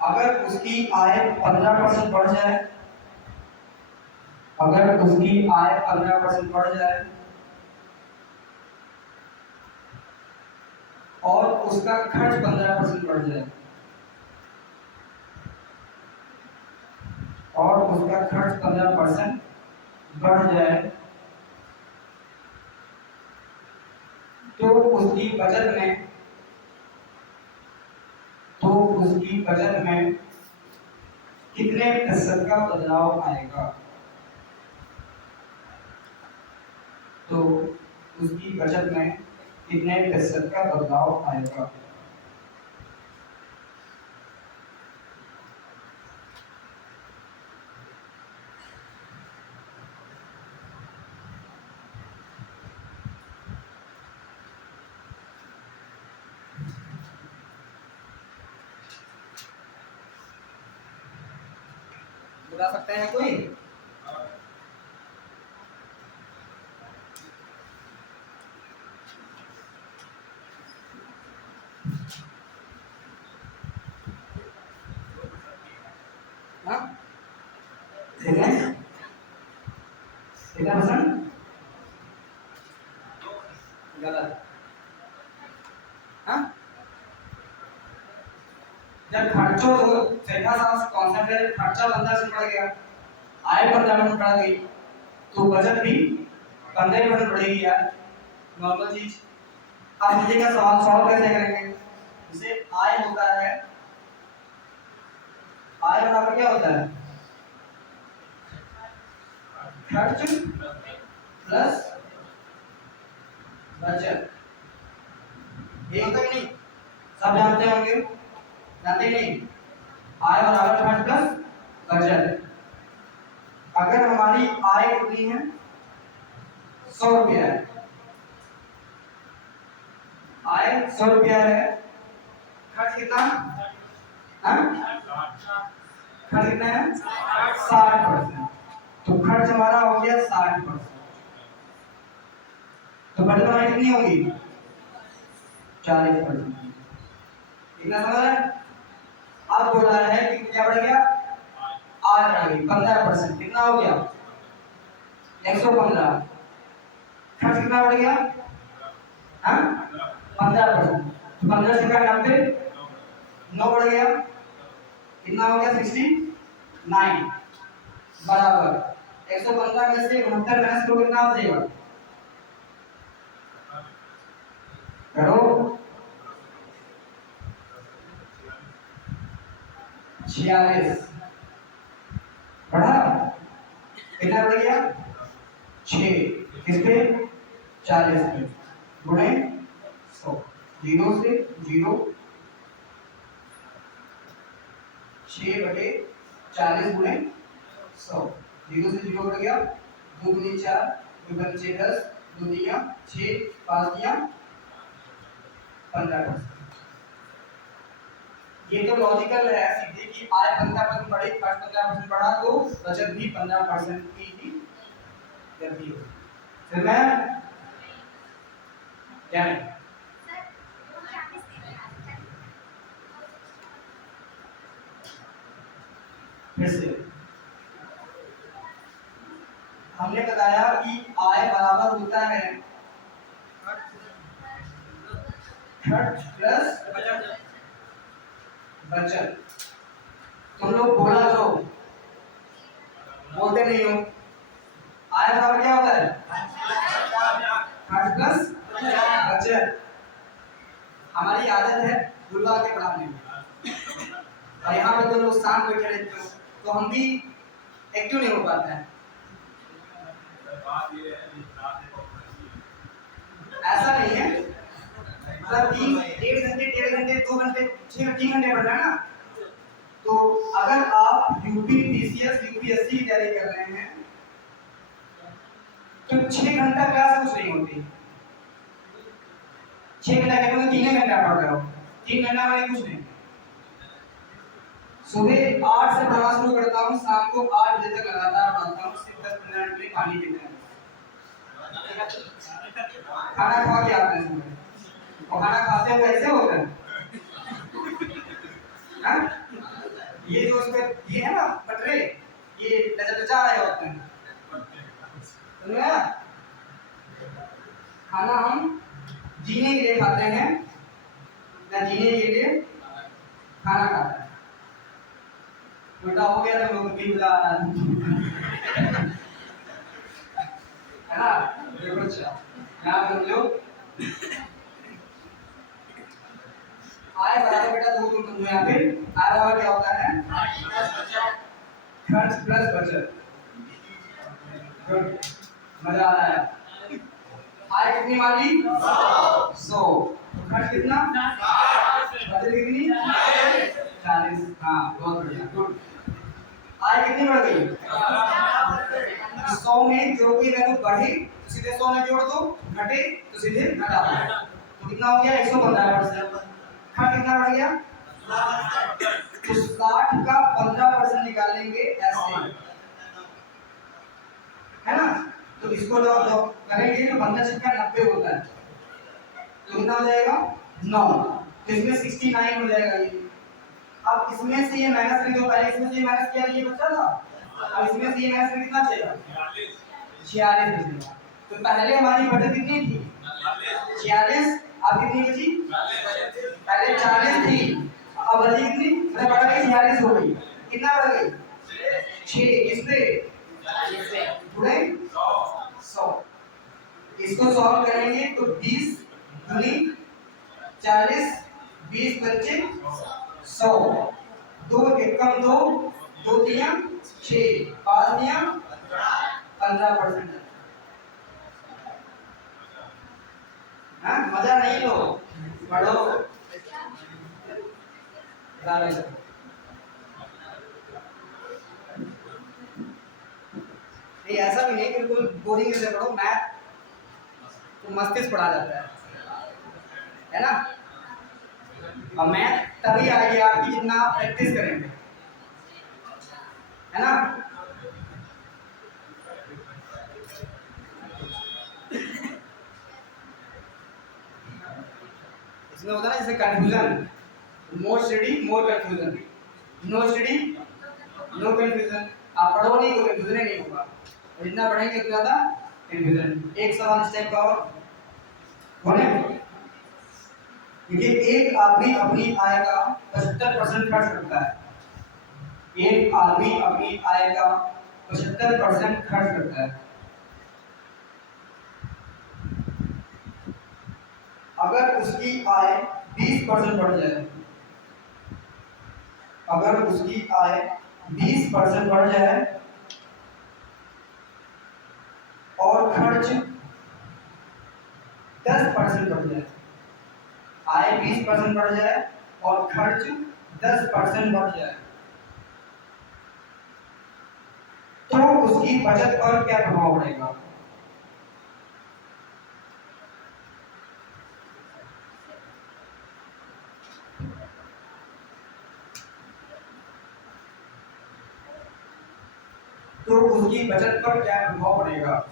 अगर उसकी आय 15% बढ़ जाए, अगर उसकी आय 15% बढ़ जाए और उसका खर्च 15% बढ़ जाए, और उसका खर्च 15% बढ़ जाए, तो उसकी बचत में कितने प्रतिशत का बदलाव आएगा? तो उसकी बचत में कितने प्रतिशत का बदलाव आएगा? बता सकते हैं कोई? हाँ? कितना परसेंट? गलत। हाँ? जब खर्चों तो सीधा सा कॉन्सेप्ट है, खर्चा 15% बढ़ गया, आय 15% बढ़ गई, तो बचत भी 15% बढ़ेगी यार, नॉर्मल चीज। अब मुझे क्या सवाल सॉल्व कैसे करेंगे? जैसे आय होता है, आय बराबर क्या होता है? खर्च प्लस बचत। ये होता है कि नहीं? सब जानते होंगे, जानते नहीं? आय बराबर खर्च प्लस बचत। अगर हमारी आय कितनी है? 100 रुपया है, आय 100 रुपया है, खर्च कितना? हाँ? खर्च कितना है? 60%। तो खर्च हमारा हो गया 60%, तो बचत हमारी कितनी होगी? 40%। इतना समझ रहे हैं? अब बोल रहा है कि क्या बढ़ गया? आय बढ़ गई 15%। कितना हो गया? 115। खर्च कितना बढ़ गया? हाँ? 15%। 15 से का 90, 9 बढ़ गया, कितना हो गया? 69 बराबर 115 में से 69 माइनस करो, कितना हो जाएगा? करो 46 बढ़ा, कितना बढ़ गया? 6 किस पे? 40 पे, गुणे 100, 0 से 0, 6/40 गुणे 100, 0 से 0 बढ़ गया, 2 दूनी 4, 2 दूनी 6 10, 2 दिया 6, 5 दिया 15%। ये तो लॉजिकल है सीधे कि आय 15% बढ़ी, खर्च 15% बढ़ा, तो बचत भी 15% की ही गति होगी। फिर मैं क्या नहीं, फिर से हमने बताया कि आय बराबर होता है खर्च प्लस बचत। तुम लोग बोला करो, बोलते नहीं हो। आय बराबर क्या होता है? खर्च प्लस बचत। हमारी आदत है बुलवा के पढ़ाने में, और यहाँ पे तो लोग शाम बैठे रहते हो, तो हम भी एक्टिव नहीं हो पाते हैं। ऐसा नहीं है, मतलब 3 1.5 घंटे 1.5 घंटे 2 घंटे 3 घंटे पढ़ना है ना, तो अगर आप यूपी पीसीएस यूपीएससी की तैयारी कर रहे हैं तो 6 घंटा क्लास कुछ नहीं होती। 6 घंटा के मतलब 3 घंटा पढ़ रहे हो, 3 घंटा में कुछ नहीं। सुबह 8 से पढ़ना शुरू करता हूँ, शाम को 8 बजे तक लगातार पढ़ता हूँ, सिर्फ 10-15 मिनट के लिए पानी पीते हैं। खाना खा के आते हैं सुबह, और खाना खाते हुए ऐसे होता है हाँ? ये जो उसमें ये है ना बटरे, ये लचा रहे होते हैं, समझ में आया? खाना हम जीने के लिए खाते हैं, ना जीने के लिए खाना खाते हैं। उल्टा हो गया तो लोग बिल्ला है ना? देखो अच्छा यहाँ पर लोग आय बराबर बेटा दो तुम समझो यहाँ पे आय बराबर क्या होता है? खर्च प्लस बचत। गुड, मजा आ रहा है। आय कितनी मान ली? 100। खर्च कितना? बचत कितनी? 40। हाँ बहुत बढ़िया, गुड। आय कितनी बढ़ गई? 100 में जो कोई वैल्यू बढ़े तो सीधे 100 में जोड़ दो, घटे तो सीधे घटा दो। तो कितना हो गया? 115%। खर्च कितना बढ़ गया? तो 60 का 15% निकालेंगे ऐसे, है ना? तो इसको जब करेंगे तो 15 छक्का 90 होता है, तो कितना हो जाएगा? 9। तो इसमें 69 हो जाएगा ये। अब इसमें से ये माइनस कर दो, पहले इसमें से ये माइनस किया, ये बचा था। अब इसमें से ये माइनस कर कितना बचेगा? 46 बचेगा। तो पहले हमारी बचत कितनी थी? 46। अब कितनी बची? पहले 40 थी, अब बची कितनी? मतलब बढ़ गई 46 हो गई। कितना बढ़ गई? 6। किस पे? गुणे 100। इसको सॉल्व करेंगे तो 20 गुनी 40, 20 बच्चे 100। 2 एकम 2, 2 दिया 6, 5 दिया 15%। हाँ मजा नहीं लो, पढ़ो। नहीं ऐसा भी नहीं बिल्कुल बोरिंग से पढ़ो, मैथ तो मस्तिष्क पढ़ा जाता है ना? और मैथ तभी आएगी आपकी जितना आप प्रैक्टिस करेंगे, है ना? इसमें होता है ना जैसे confusion, more study more confusion, no study no confusion. आप पढ़ो नहीं तो कंफ्यूजन ही नहीं होगा, और जितना पढ़ेंगे उतना ज़्यादा कंफ्यूजन। एक सवाल इस टाइप का और बोले, देखिए एक आदमी अपनी आय का 75% खर्च करता है। एक आदमी अपनी आय का 75% खर्च करता है। अगर उसकी आय 20% बढ़ जाए, अगर उसकी आय 20% बढ़ जाए और खर्च 10% बढ़ जाए, आय 20% बढ़ जाए और खर्च 10% बढ़ जाए, तो उसकी बचत पर क्या प्रभाव पड़ेगा? तो उसकी बचत पर क्या प्रभाव पड़ेगा?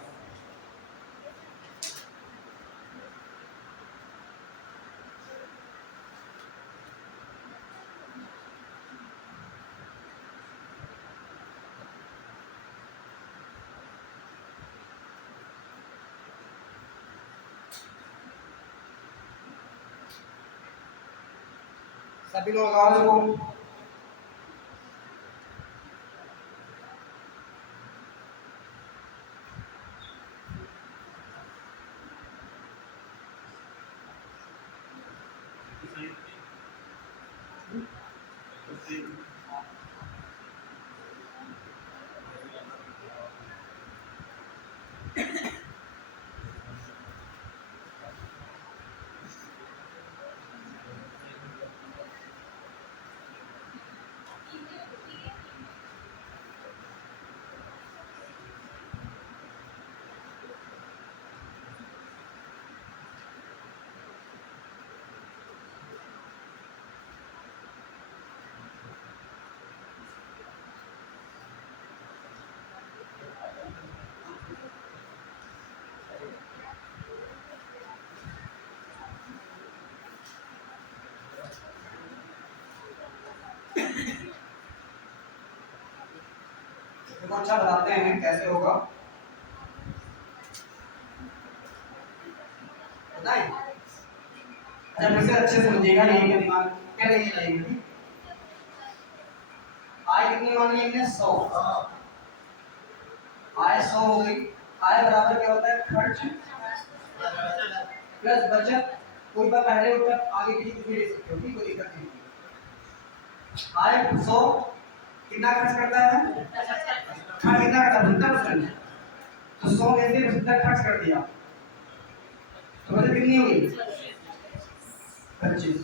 सभी लोग आवाज को तो अच्छा बताते हैं कैसे होगा, बताएं। अच्छा फिर से अच्छे से समझिएगा, यही का दिमाग क्या नहीं लगेगा। आय कितनी मान ली हमने 100, आय 100 हो गई। आय बराबर क्या होता है, खर्च प्लस बचत। कोई बात पहले उत्तर आगे पीछे कुछ भी ले सकते हो, ठीक, कोई दिक्कत नहीं। आय 100 कितना खर्च करता है, खर्च कितना करता है, 70%। तो 100 में से 70 खर्च कर दिया तो बचत कितनी हुई, 25।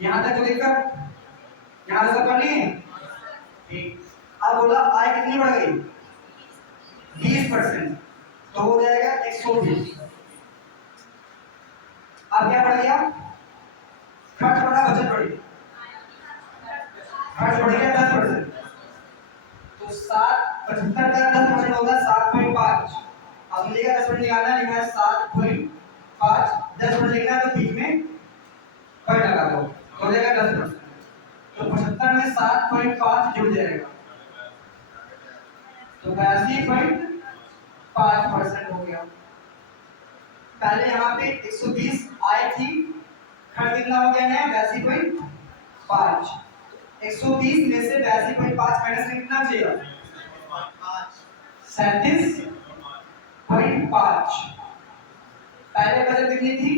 यहाँ तक कोई दिक्कत, यहाँ से कर लिए ठीक। अब बोला आय कितनी बढ़ गई, 20%, तो हो जाएगा 120। अब क्या बढ़ गया, खर्च बढ़ा बचत बढ़ी, खर्च बढ़ गया 10%। तो 7 75 का 10% होगा 7.5। अब मिलेगा 10% निकालना, लिखा है 7.5, 10% लिखना है तो बीच में पॉइंट लगा दो, हो जाएगा 10%। तो 75 में 7.5 जुड़ जाएगा तो 82.5% हो गया। पहले यहाँ पे 120 आय थी, खर्च कितना हो गया है 82.5। 120 में से 82.5 माइनस कितना चाहिए, 37.5। पहले बचत कितनी थी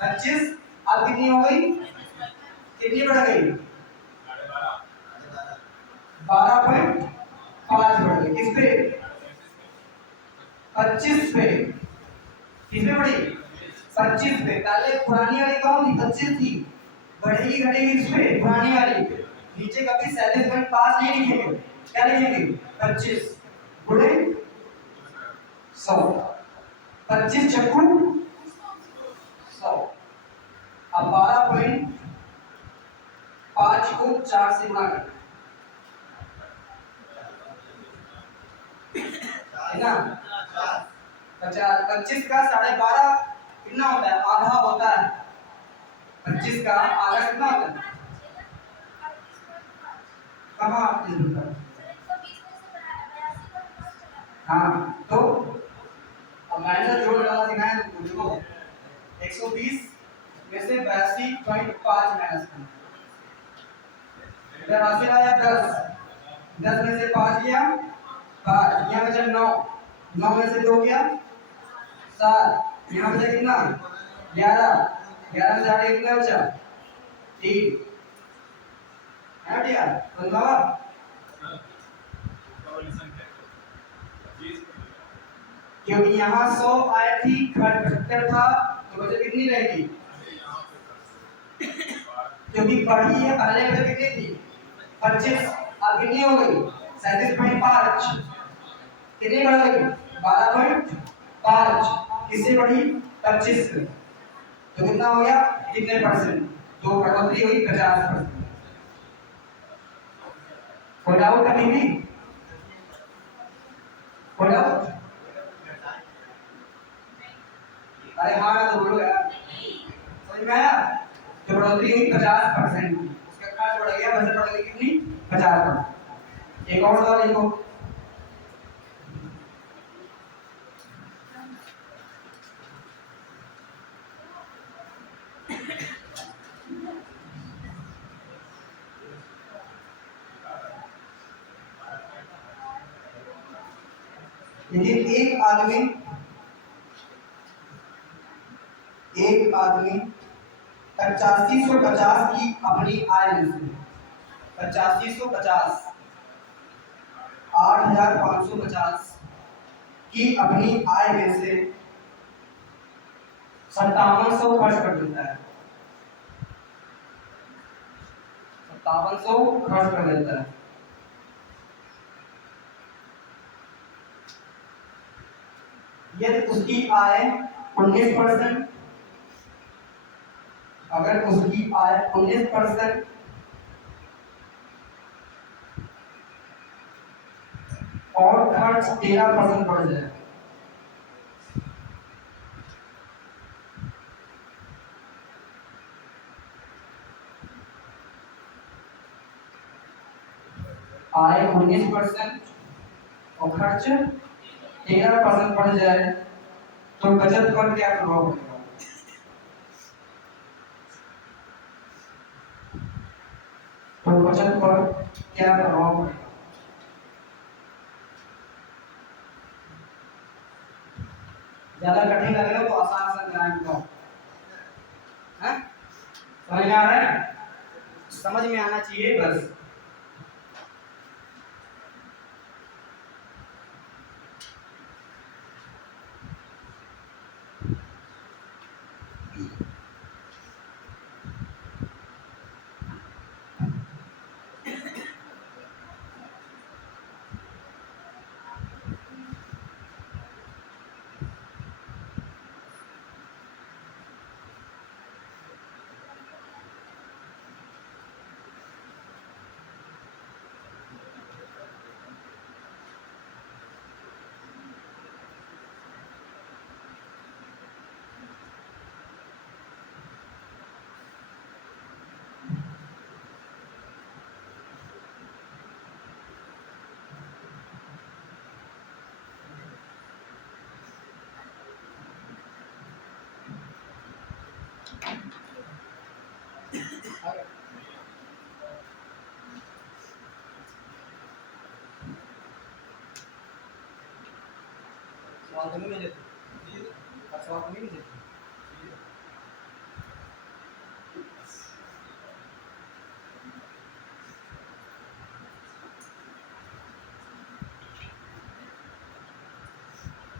25, अब कितनी हो गई, कितनी बढ़ गई, 12.5 बढ़ गई। किस पे, 25 पे, किस पे बढ़ी, 25 पे। पहले पुरानी वाली कौन थी, 25 थी, बढ़ेगी घटेगी किस पे, पुरानी वाली। नीचे कभी 37.5 नहीं लिखेंगे, क्या लिखेंगे, 25 गुणे 100, 25 चक्कू 100। अब 12.5 को 4 से गुणा कर, है ना, 50। 25 का 12.5 कितना होता है, आधा होता है। 25 का आधा कितना होता है, कहाँ आपने लिखा, हाँ तो अब माइनस जोड़ वाला सिखाया तुमको, देखो 120 में से 82.5 माइनस करना, इधर हासिल आया 10, 10 में से 5 गया 5, यहाँ बचा 9, 9 में से 2 गया 7, यहाँ बचा कितना 11, 11 में से 8 कितना बचा 3, है बेटा समझा। क्योंकि यहाँ 100 आय थी, खर्च 75 था, तो बचत कितनी रहेगी, क्योंकि बढ़ी है, पहले बचत कितनी थी 25, अब कितनी हो गई 37.5, कितनी बढ़ गई 12.5, किससे बढ़ी 25 से, तो कितना हो गया, कितने परसेंट, तो बढ़ोतरी हुई 50%। कोई डाउट कहीं भी, कोई डाउट, अरे हाँ ना तो बोलो यार, समझ में आया। तो बढ़ोतरी हुई 50%, उसका खर्च बढ़ गया, बचत बढ़ गई कितनी 50%। एक और सवाल लिखो, देखिए एक आदमी 8550 की अपनी आय में से 8550 8550 की अपनी आय में से 5700 खर्च कर देता है, 5700 खर्च कर देता है। यदि उसकी आय 19%, अगर उसकी आय 19% और खर्च 13% बढ़ जाए, आय 19% खर्च 13% बढ़ जाए तो बचत पर क्या प्रभाव पड़ेगा? तो बचत पर क्या प्रभाव पड़ेगा? ज्यादा कठिन लग रहा है तो आसान आसान कराएं बताओ। हैं? समझ में आ रहा है? समझ में आना चाहिए बस। सवाल तो नहीं मिले थे? सवाल तो नहीं मिले थे?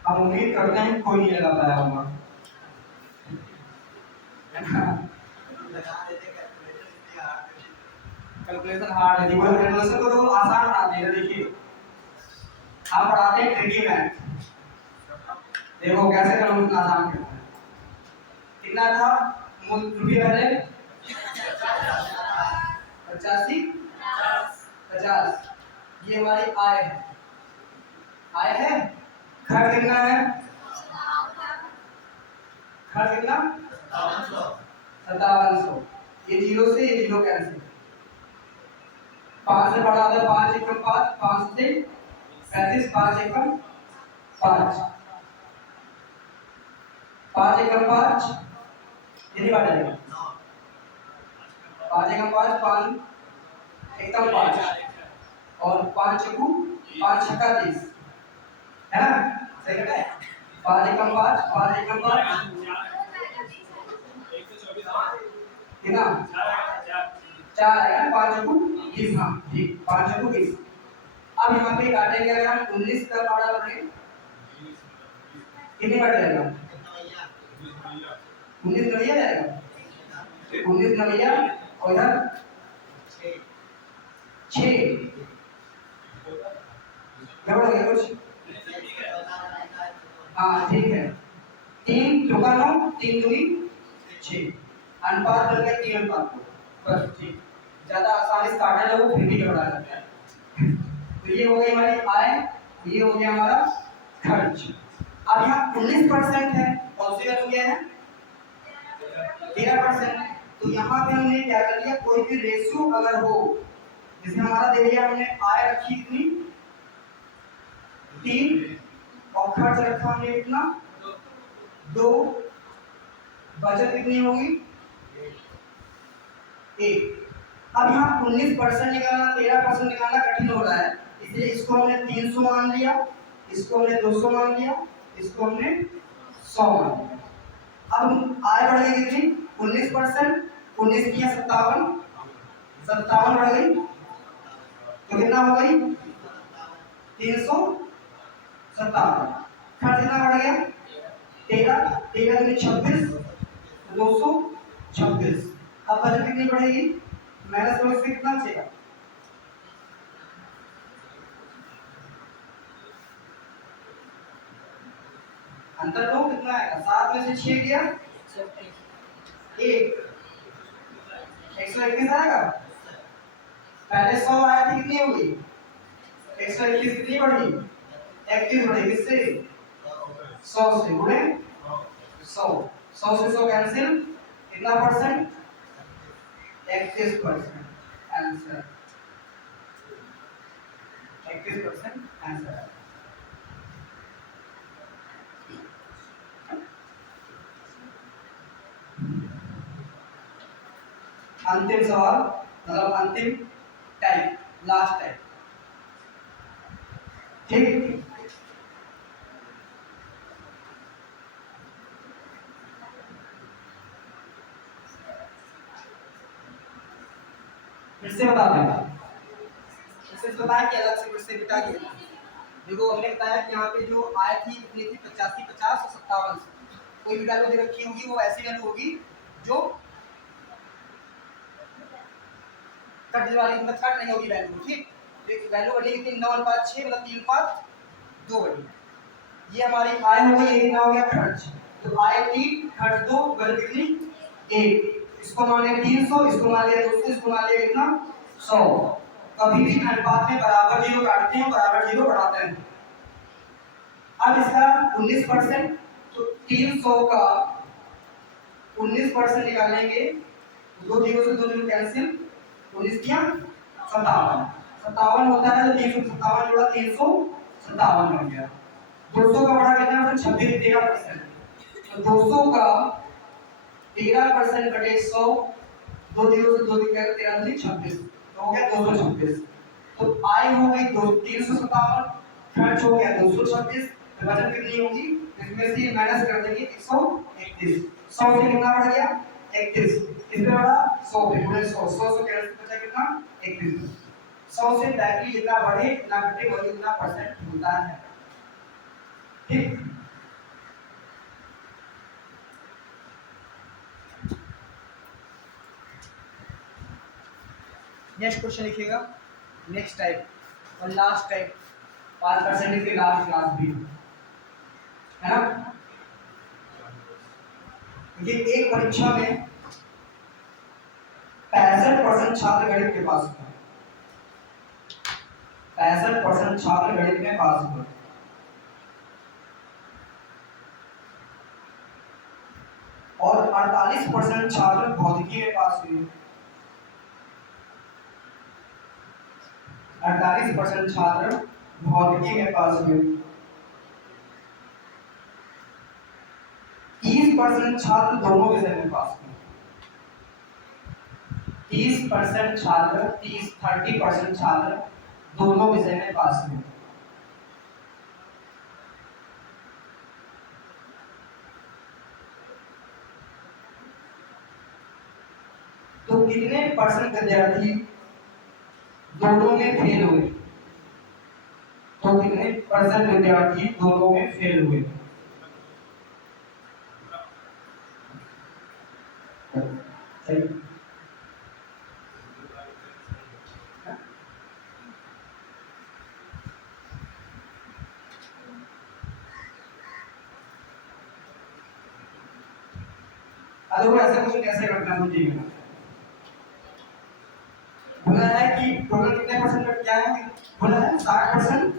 हम उम्मीद करते हैं कोई नहीं लगा पाया होगा, है ना? कैलकुलेशन हार्ड है, देखो कैलकुलेशन को तो आसान बनाते हैं। देखिए हम पढ़ाते हैं ट्रिकी मैथ, देखो कैसे कैलकुलेशन आसान करते हैं। कितना था मूल रुपये पहले? 85 50। ये हमारी आय है, आय है। खर्च कितना है? खर्च कितना? 5700। ये जीरो से ये जीरो कैंसिल, 5 से बढ़ा दो, 5 एकम 5, 5 से 35, 5 एकम 5, 5 एकम 5, ये बढ़ जाएगा 5 एकम 5, 5 एकम 5 और 5 चक्कू 5 छक्का 30, है ना? सही है। 5 एकम 5, 5 एकम 5 कितना? 4 आएगा। 5 चक्कू 20, हाँ ठीक, 5 चक्कू 20। अब यहाँ पे काटेंगे, अगर हम 19 का पारा करें कितनी बढ़ जाएगा? 19 नवैया जाएगा, 19 नवैया और इधर 6 गड़बड़ हो गया कुछ? हाँ ठीक है। 3 चौका 9, 3 दूनी 6, अनुपात बन गया 3 अनुपात 2, बस ठीक। ज्यादा आसानी से काटने लगो फिर भी गड़बड़ा जाता है। तो ये हो गई हमारी आय, ये हो गया हमारा खर्च। अब यहाँ 19% है और उसकी वैल्यू क्या है? 13%। तो यहाँ पे हमने क्या कर लिया, कोई भी रेशियो अगर हो, जिसमें हमारा दे दिया हमने आय रखी कितनी? 3 और खर्च रखा हमने कितना? 2, बचत कितनी होगी? 1। अब यहाँ 19% निकालना 13% निकालना कठिन हो रहा है, इसलिए इसको हमने 300 मान लिया, इसको हमने 200 मान लिया, इसको हमने 100 मान लिया। अब आय बढ़ गई कितनी? 19%, 19 किया 57, 57 बढ़ गई तो कितना हो गई? 357। खर्च कितना बढ़ गया? 13, 13 में 26, 226। अब बचत कितनी बढ़ेगी? माइनस करो, इससे कितना बचेगा? अंतर तो कितना आएगा? 7 में से 6 गया 1, 121 आएगा। पहले 100 आया थी, कितनी हो गई? 121 कितनी बढ़ी? 31 बढ़ी, किससे? 100 से गुणे 100, 100 से 100 कैंसिल, कितना परसेंट? 31%। Answer 31% answer. अंतिम सवाल, मतलब अंतिम टाइप, लास्ट टाइप। ठीक, फिर से बता दें, फिर से बताया कि अलग से फिर से बिटा दिया। देखो हमने बताया कि यहाँ पे जो आय थी कितनी थी, 85, 50 और 57। कोई भी वैल्यू दे रखी होगी वो ऐसी वैल्यू होगी जो कट वाली, मतलब कट नहीं होगी वैल्यू। ठीक, एक वैल्यू बनेगी कि 9:6 मतलब 3:2 बनी। ये हमारी आय हो गई, ये कितना हो गया खर्च। तो आय 3, खर्च 2, बचत कितनी 1। इसको मान लिया 300, इसको मान लिया 200, इसको मान लिया कितना 100। कभी भी अनुपात में बराबर जीरो काटते हैं, बराबर जीरो बढ़ाते हैं। अब इसका 19%, तो 300 का 19% निकालेंगे, दो जीरो से दो जीरो कैंसिल, 19 किया 57, 57 होता है। तो 357 जोड़ा 357 हो गया। 200 का बड़ा कितना है, 26, 13%। तो 200 का 13% कटे 100, दो जीरो से दो जीरो 13 से 26, तो हो गया 226। तो आय हो गई 357, खर्च हो गया 226, तो बचत कितनी होगी, इसमें से माइनस कर देंगे 131। 100 से कितना बढ़ गया 31, इसमें बढ़ा 100 पे गुणे 100, 100 से कैंसिल बचा कितना 31। 100 से डायरेक्टली जितना बढ़े ना घटे वही उतना परसेंट होता है। ठीक, नेक्स्ट क्वेश्चन लिखिएगा, नेक्स्ट टाइप और लास्ट टाइप, 5% के लास्ट क्लास भी है ना। ये एक परीक्षा में 65% छात्र गणित के पास हुए, 65% छात्र गणित में पास हुए और 48% छात्र भौतिकी में पास हुए। 48% छात्र भौतिकी में पास हुए। 30% छात्र दोनों विषय में पास हुए। 30% छात्र, 30% छात्र दोनों विषय में पास हुए। तो कितने परसेंट विद्यार्थी दोनों में फेल हुए, तो कितने परसेंट विद्यार्थी दोनों में फेल हुए। सही, अरे ऐसा कुछ कैसे करना मुझे बोला है कि टोटल कितने परसेंट कट क्या है, बोला है 60%,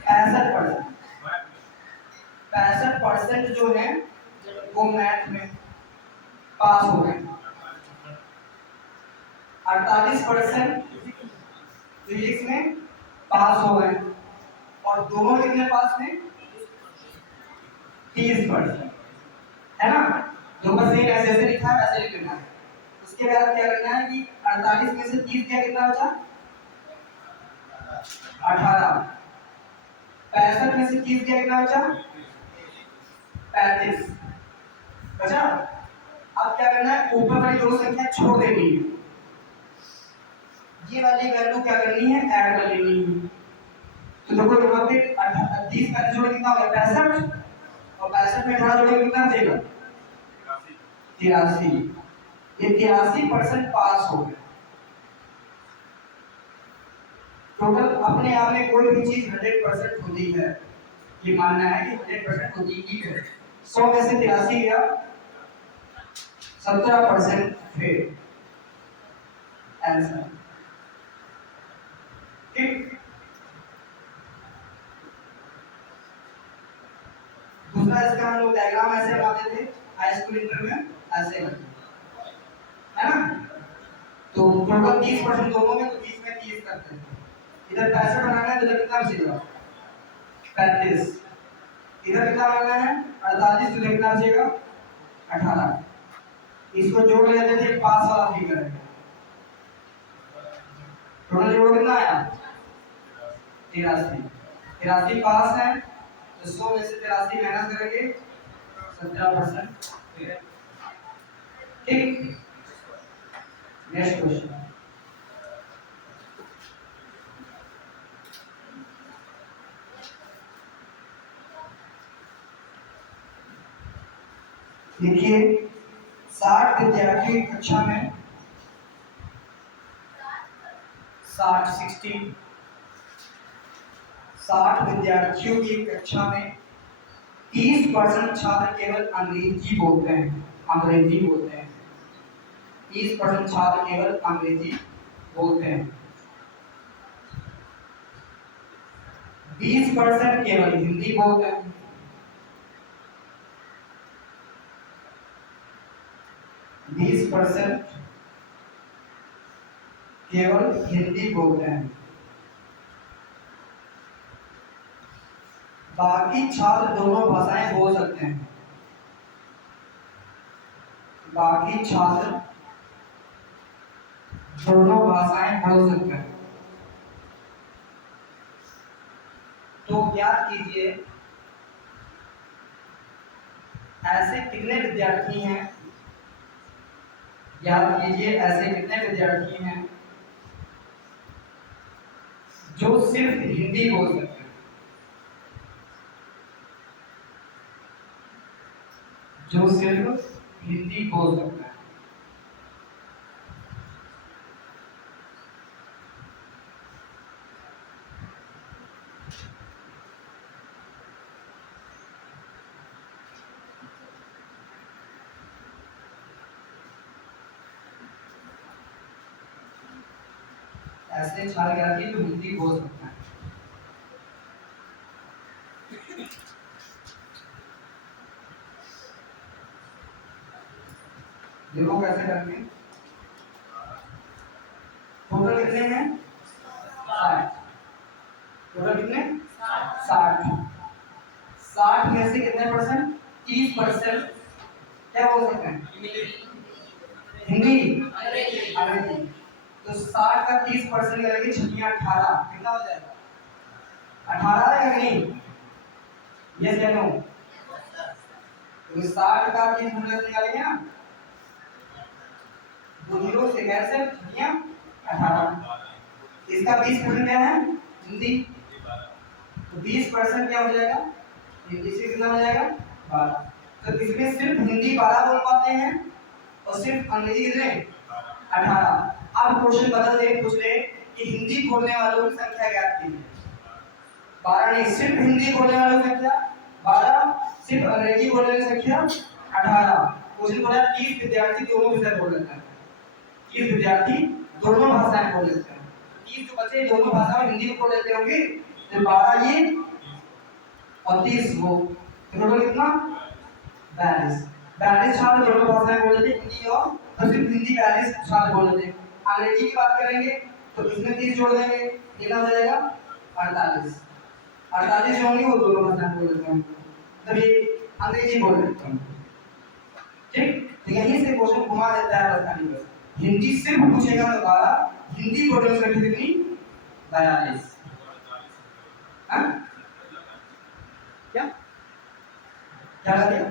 65%। 65% जो है वो मैथ में पास हो गए, 48% फिजिक्स में पास हो गए और दोनों कितने पास में 30%, है ना। जो बस ये ऐसे ऐसे लिखा है वैसे लिख लेना है। उसके बाद क्या करना है कि 48 में से 30 क्या कितना बचा 18, 65 में से 30 क्या कितना बचा 35 बचा। अब क्या करना है, ऊपर वाली दो संख्या छोड़ देनी है, ये वाली वैल्यू क्या करनी है ऐड कर लेनी है। तो देखो यहाँ पे 30 का जोड़ कितना होगा 65 और 65 में 18 जोड़ कितना देगा 83। ये 83% पास हो गए। टोटल अपने आप में कोई भी चीज 100% होती है, ये मानना है कि 100% होती ही है। 100 में से 83 गया, 17% फेल आंसर। ठीक, दूसरा इसका हम लोग डायग्राम ऐसे बनाते थे हाई स्कूल इंटर में, ऐसे करते है ना। तो टोटल 30% दोनों में, तो 30 में 30 करते हैं। इधर 65 बनाना है तो इधर कितना बचेगा 35, इधर कितना बनाना है 48, तो इधर कितना बचेगा 18। इसको जोड़ लेते थे, पास वाला फिगर है। टोटल जोड़ कितना आया? 83। 83 पास है, तो 100 में से 83 माइनस करेंगे, 17%। ठीक, नेक्स्ट क्वेश्चन। देखिए 60 विद्यार्थी कक्षा में 60 विद्यार्थियों की कक्षा में 30% छात्र केवल अंग्रेजी बोलते हैं। 30% छात्र केवल अंग्रेजी बोलते हैं। 20% केवल हिंदी बोलते हैं। 20% केवल हिंदी बोलते हैं। बाकी छात्र दोनों भाषाएं बोल सकते हैं। बाकी छात्र दोनों भाषाएं बोल सकते हैं। तो ज्ञात कीजिए ऐसे कितने विद्यार्थी हैं, ज्ञात कीजिए ऐसे कितने विद्यार्थी हैं जो सिर्फ हिंदी बोल सकते हैं। जो सिर्फ हिंदी बोल सकते हैं। ऐसे छात्र विद्यार्थी जो हिंदी बोल सकते हैं। देखो कैसे करेंगे। टोटल कितने हैं? 60। टोटल कितने? 60। 60 में से कितने परसेंट? 30% क्या बोल सकते हैं? हिंदी, अंग्रेजी। तो 60 का 30% करेंगे, 18। कितना हो जाएगा? 18 है कि नहीं? यस या नो? तो 60 का 30% निकालेंगे ना, दो जीरो से कैसे 18। इसका 20% क्या है? हिंदी। तो 20% क्या हो जाएगा? हिंदी से कितना हो जाएगा? 12। तो इसमें सिर्फ हिंदी 12 बोल पाते हैं और सिर्फ अंग्रेजी कितने? 18। अब क्वेश्चन बदल दे, पूछ ले कि हिंदी बोलने वालों की संख्या ज्ञात कीजिए। 12 नहीं, सिर्फ हिंदी बोलने वालों की संख्या 12, सिर्फ अंग्रेजी बोलने की संख्या 18। क्वेश्चन बोला 30 विद्यार्थी दोनों विषय बोल लेते हैं। 30 विद्यार्थी दोनों भाषाएं बोल लेते हैं। 30 जो बच्चे दोनों भाषा में हिंदी बोल लेते होंगे, तो 12 ये और 30 वो, टोटल कितना? 42। 42 छात्र दोनों भाषाएं बोल लेते, हिंदी और तो सिर्फ हिंदी 42 छात्र बोल लेते। अंग्रेजी की बात करेंगे तो इसमें 30 जोड़ देंगे, कितना हो जाएगा? 48। 48 होंगे वो दोनों भाषाएं बोल लेते हैं, तब ये अंग्रेजी बोल लेते हैं। ठीक, तो यहीं से क्वेश्चन घुमा देता है बस बस। हिंदी सिर्फ पूछेगा तो 12, हिंदी बोलने की संख्या कितनी? 42। हाँ क्या क्या कहते हैं?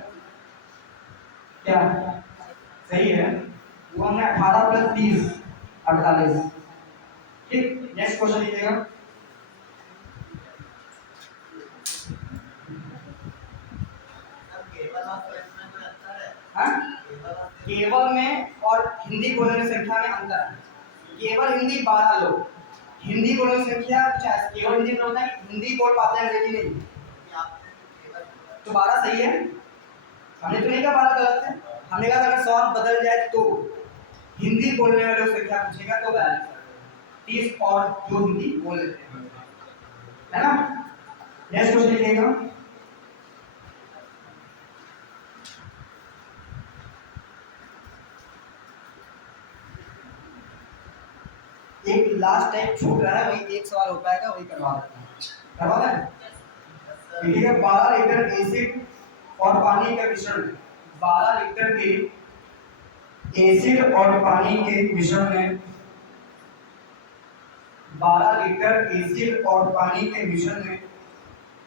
क्या सही है? वो हमने 18 प्लस 30 48। ठीक, नेक्स्ट क्वेश्चन लीजिएगा। केवल में और हिंदी बोलने की संख्या में अंतर है। केवल हिंदी 12 लोग, हिंदी बोलने की संख्या 50। केवल हिंदी बोलता है, हिंदी बोल पाते हैं, अंग्रेजी नहीं। तो 12 सही है। हमने तो नहीं कहा 12 गलत है। हमने कहा अगर सवाल बदल जाए तो हिंदी बोलने वालों की संख्या पूछेगा तो 30 और जो हिंदी बोल लेते हैं, है ना। नेक्स्ट क्वेश्चन लिखिएगा। एक लास्ट टाइम छूट रहा है, वही एक सवाल हो पाएगा, वही करवा देते हैं। करवा दें? देखिएगा 12 लीटर एसिड और पानी का मिश्रण 12 लीटर के एसिड और पानी के मिश्रण में 12 लीटर एसिड और पानी के मिश्रण में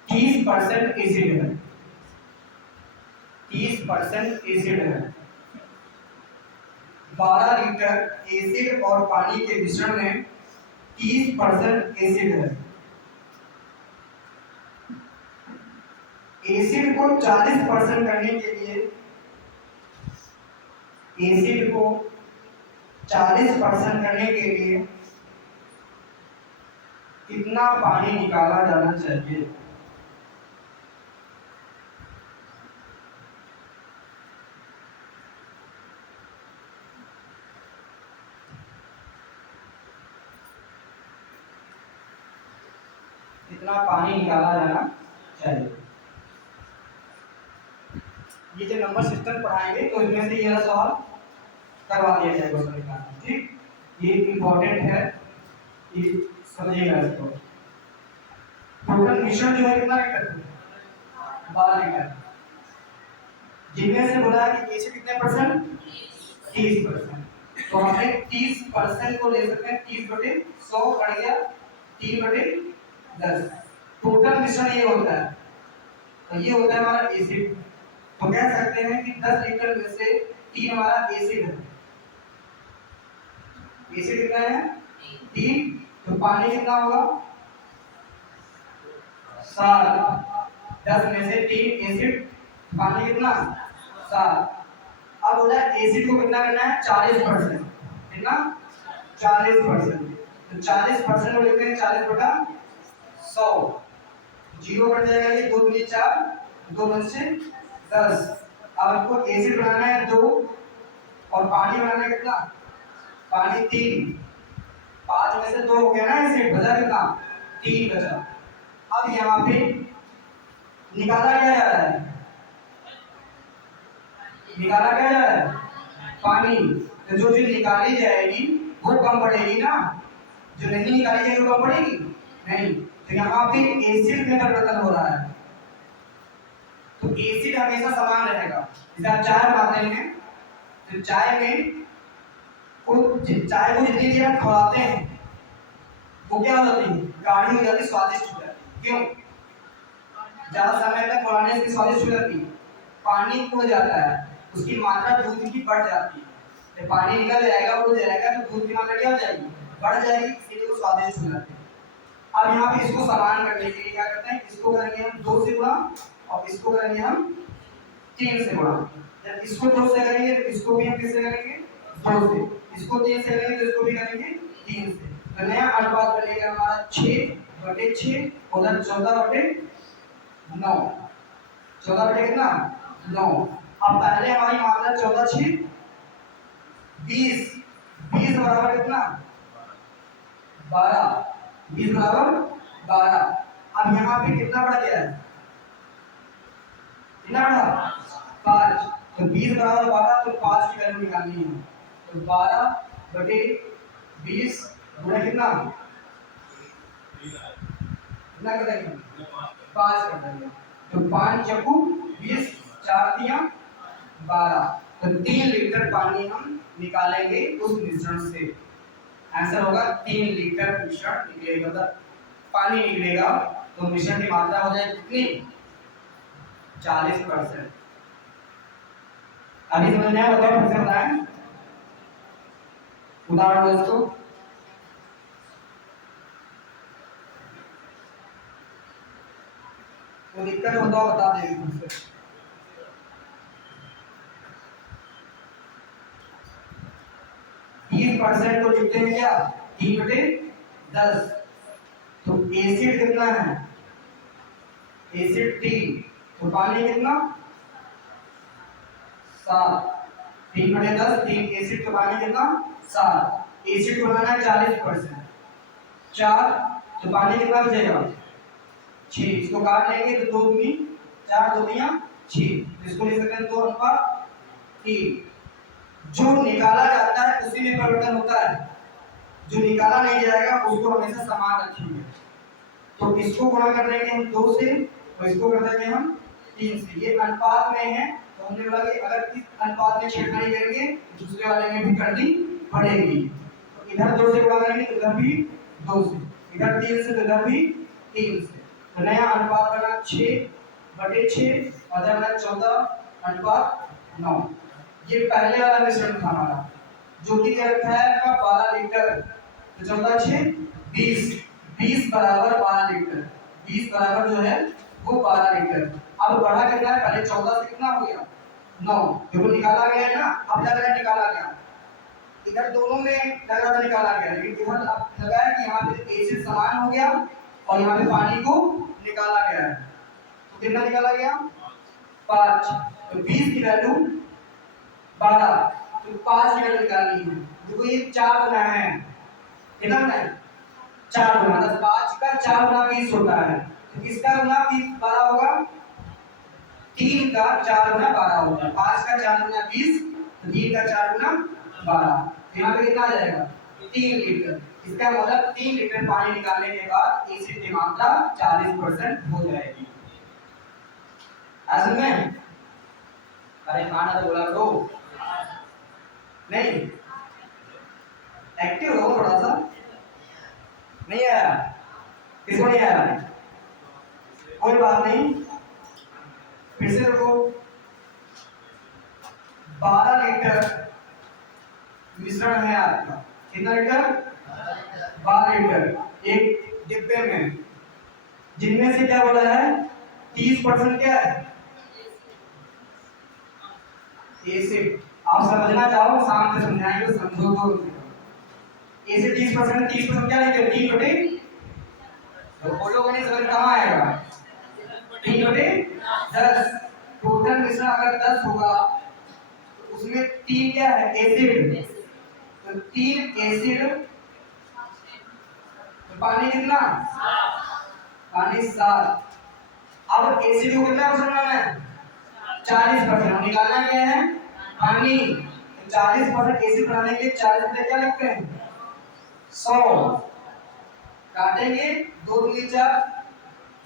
30% एसिड है, 30% एसिड है। 12 लीटर एसिड और पानी के मिश्रण में 30% एसिड है। एसिड को 40% करने के लिए, एसिड को 40% करने के लिए कितना पानी निकाला जाना चाहिए? कितना पानी निकाला जाना चाहिए? ये जो नंबर सिस्टम पढ़ाएंगे तो इनमें से यह सवाल करवा दिया जाएगा सभी का, ठीक? ये इम्पोर्टेंट है, ये समझिएगा इसको। टोटल मिश्रण जो है कितना लीटर? 12 लीटर। जिनमें से बोला है कि एसिड कितने परसेंट? 30%। तो हमने 30% को ले सकते हैं, 30/100 कट गया 3/10। टोटल मिश्रण ये होता है, तो ये होता है हमारा एसिड। तो कह सकते हैं कि 10 लीटर में से 3 हमारा एसिड है। एसिड कितना है? 3। तो पानी कितना होगा? 7। 10 में से 3 एसिड, पानी कितना? 7। अब बोला एसिड को कितना करना है? 40%। कितना? 40%। तो 40% को लिखते हैं 40/100। 0 कट जाएगा, ये 2 दूनी 4, 2 दूनी से 10। अब आपको एसिड बनाना है 2 और पानी बनाना है कितना? पानी 3। 5 में से 2 हो गया ना एसिड, बचा कितना? 3 बचा। अब यहाँ पे निकाला क्या जा रहा है? निकाला क्या जा रहा है? पानी। तो जो चीज निकाली जाएगी वो कम पड़ेगी ना, जो नहीं निकाली जाएगी वो कम पड़ेगी नहीं। तो यहाँ पे एसिड में परिवर्तन हो रहा है, तो एसिड हमेशा समान रहेगा। जैसे आप चाय बनाते हैं तो चाय को जितनी देर आप खवाते हैं वो क्या हो जाती है? गाढ़ी हो जाती, स्वादिष्ट हो जाती। क्यों? ज्यादा समय तक खवाने से स्वादिष्ट हो जाती है। पानी उड़ जाता है, उसकी मात्रा दूध की बढ़ जाती है। जब पानी निकल जाएगा, उड़ जाएगा, तो दूध की मात्रा क्या हो जाएगी? बढ़ जाएगी, इसलिए वो स्वादिष्ट हो जाती है। अब यहाँ पे इसको समान करने के लिए क्या करते हैं? इसको करेंगे हम 2 से गुणा और इसको करेंगे हम 3 से गुणा। जब इसको 2 से करेंगे तो इसको भी हम किससे करेंगे? 2 से। इसको 3 से करेंगे तो इसको भी करेंगे 3 से। तो नया अनुपात बनेगा हमारा 6/6, उधर 14/9। 14 बटे कितना? 9। अब पहले हमारी मात्रा 14 6 20। 20 बराबर कितना? 12। 20 बराबर 12। अब यहाँ पे कितना बढ़ गया है? कितना बढ़ा? 5। तो 20 बराबर 12, तो 5 की वैल्यू निकालनी है। तो 12/20 गुणा कितना? कितना कर देंगे? 5 कर देंगे। तो 5 चक्कू 20, 4 दिया 12। तो 3 लीटर पानी हम निकालेंगे उस मिश्रण से। आंसर होगा 3 लीटर मिश्रण निकलेगा, मतलब पानी निकलेगा। तो मिश्रण की मात्रा हो जाएगी कितनी? 40%। अभी समझ में आया? बताओ, फिर से बताएं उदाहरण दोस्तों। तो दिक्कत होता बता देंगे। 30% को लिखते हैं क्या? 3/10। तो एसिड कितना है? एसिड 3। तो पानी कितना? 7। 3/10, 3 एसिड, तो पानी कितना? 7। एसिड को बनाना है 40%। 4, तो पानी कितना बचेगा? 6। इसको काट लेंगे तो 2 दूनी 4, 2 दिया 6। इसको लिख सकते हैं 2/3। जो निकाला जाता है उसी में परिवर्तन होता है, जो निकाला नहीं जाएगा उसको हमेशा समान रखेंगे। तो इसको गुणा कर देंगे हम 2 से और इसको कर देंगे हम 3 से। ये अनुपात में है, तो हमने बोला कि अगर इस अनुपात में छेड़खानी करेंगे दूसरे वाले में भी करनी पड़ेगी। तो इधर 2 से गुणा करेंगे तो इधर भी 2 से, इधर 3 से तो इधर भी 3 से। तो नया अनुपात बना 6/6 और इधर बना 14/9। ये पहले वाला मिश्रण था हमारा, जो कि क्या रखा है आपका 12 लीटर। तो 14/6 20, 20 बराबर 12 लीटर, 20 बराबर जो है वो 12 लीटर। अब बढ़ा कितना है, पहले 14 से कितना हो गया 9, देखो निकाला गया है ना। अब लग रहा है निकाला गया, इधर दोनों में लग रहा था निकाला गया, लेकिन इधर अब लगा है कि यहाँ पे एसिड समान हो गया और यहाँ पे पानी को निकाला गया है। तो कितना निकाला गया 5। तो 20 की वैल्यू 12, तो 5 की वैल्यू निकालनी है। देखो ये 4 गुना है, कितना गुना है 4 गुना, मतलब 5 का 4 गुना 20 होता है। तो किसका गुना 12 होगा, 3 का 4 गुना 12 होगा। 5 का 4 गुना 20, तो 3 का 4 गुना 12। यहाँ पे कितना आ जाएगा 3 लीटर। इसका मतलब 3 लीटर पानी निकालने के बाद एसिड की मात्रा 40% हो जाएगी। समझ में? अरे खाना तो बोला करो, नहीं एक्टिव हो थोड़ा सा। नहीं आया, किसको नहीं आया? कोई बात नहीं, फिर से देखो 12 लीटर मिश्रण है आपका, कितना लीटर 12 लीटर एक डिब्बे में, जिनमें से क्या बोला है 30% क्या है एसिड। आप समझना चाहो शाम से समझाएंगे, समझो तो एसिड 30%, 30% क्या लिखे 3/10। तो बोलोगे नहीं समझ कहाँ आएगा 3/10। टोटल मिश्रण अगर 10 होगा तो उसमें 3 क्या है एसिड, तो 3 एसिड, तो पानी कितना पानी 7। अब एसिड को कितना परसेंट बनाना है 40%। निकालना क्या है पानी, तो 40% एसिड बनाने के लिए 40 में क्या लिखते हैं 100 काटेंगे, 2 दूनी 4,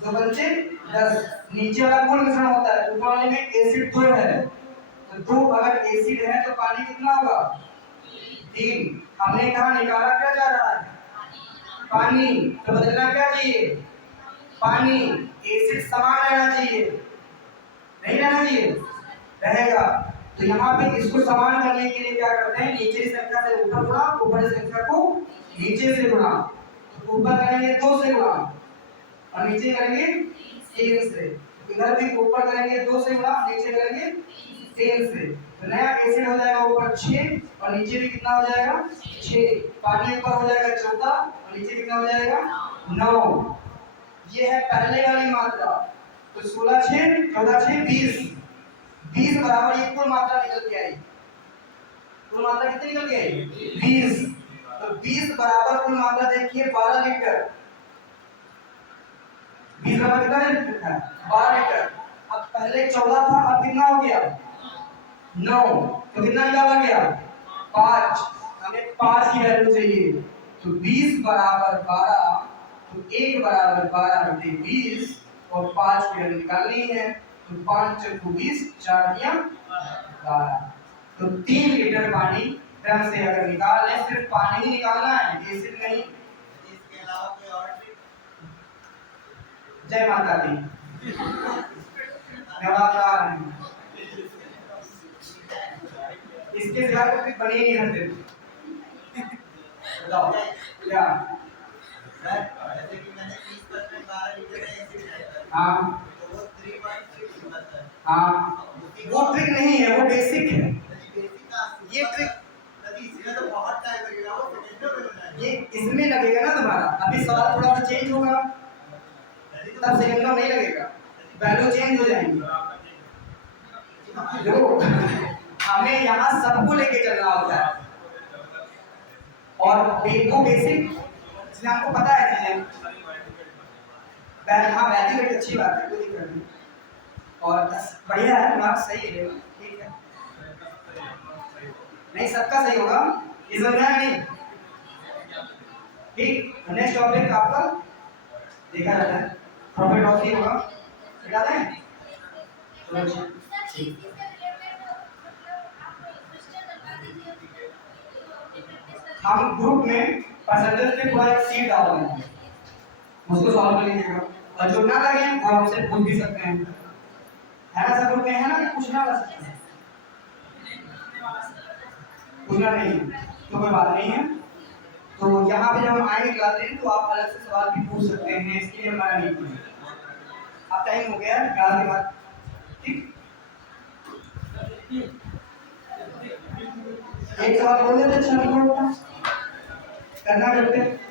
2 पंचे 10। नीचे वाला कुल मिश्रण होता है, ऊपर वाले में एसिड 2 है, तो 2 अगर एसिड है तो पानी कितना होगा 3। हमने कहा निकाला क्या जा रहा है पानी, तो बदलना क्या चाहिए पानी। एसिड समान रहना चाहिए, नहीं रहना चाहिए, रहेगा। तो यहाँ पे इसको समान करने के लिए क्या करते हैं, नीचे की संख्या से ऊपर गुणा, ऊपर की संख्या को नीचे से गुणा। तो ऊपर करेंगे 2 से गुणा और नीचे करेंगे 3 से। इधर भी ऊपर करेंगे 2 से गुणा, नीचे करेंगे 3 से। तो नया एसिड हो जाएगा ऊपर 6 और नीचे भी कितना हो जाएगा 6। पानी ऊपर हो जाएगा 14 और नीचे कितना हो जाएगा 9। ये है पहले वाली मात्रा। तो 16 6 14 6 20, 20 बराबर ये कुल मात्रा निकल के आई। कुल मात्रा कितनी निकल के आई 20। तो 20 बराबर कुल मात्रा देखिए 12 लीटर। 20 बराबर कितना लीटर है 12 लीटर। अब पहले 14 था, अब कितना हो गया 9, तो कितना निकाला गया 5। हमें 5 की वैल्यू चाहिए, तो 20 बराबर 12, तो 1 बराबर 12/20 और 5 की वैल्यू निकालनी है। तो 5 × 20 4 दिया 12। तो 3 लीटर पानी ड्रम से अगर निकाल लें, सिर्फ पानी ही निकालना है, एसिड नहीं। इसके अलावा कोई और ट्रिक? जय माता दी। नवाकार इसके सिवा तो कुछ बने ही नहीं रहते। बताओ क्या जैसे कि मैंने 30% 12 लीटर एसिड है, हाँ तो वो 3.6 होता है। हाँ वो ट्रिक नहीं है, वो बेसिक है। ये ट्रिक इसमें तो बहुत टाइम लगेगा, वो सेकंडों में होना है। ये इसमें लगेगा ना तुम्हारा, अभी सवाल थोड़ा सा चेंज होगा तब सेकंडों नहीं लगेगा, वैल्यू चेंज हो जाएंगी। देखो हमें यहाँ सबको लेके चलना होता है और वो बेसिक इसमें आपको पता है चीजें। हाँ वैलिड अच्छी बात है, कोई दिक्कत नहीं और बढ़िया है, मार्क्स सही है, ठीक है। नहीं सबका सही होगा, ये समझ में नहीं ठीक। नेक्स्ट टॉपिक आपका देखा जाता है प्रॉफिट ऑफ होगा, बता दें चलो ठीक। हम ग्रुप में परसेंटेज पे पूरा एक सीट डाल रहे हैं, उसको सॉल्व कर लीजिएगा। और जो ना लगे वो आपसे पूछ भी सकते हैं, है ना? सब ग्रुप में है ना कि पूछना वाला सकते हैं? पूछना नहीं है तो कोई बात नहीं है। तो यहाँ पे जब हम आएंगे क्लास में तो आप अलग से सवाल भी पूछ सकते हैं, इसके लिए हमारा नहीं पूछे। अब टाइम हो गया है क्लास के बाद, ठीक? एक सवाल बोल देते अच्छा करना करते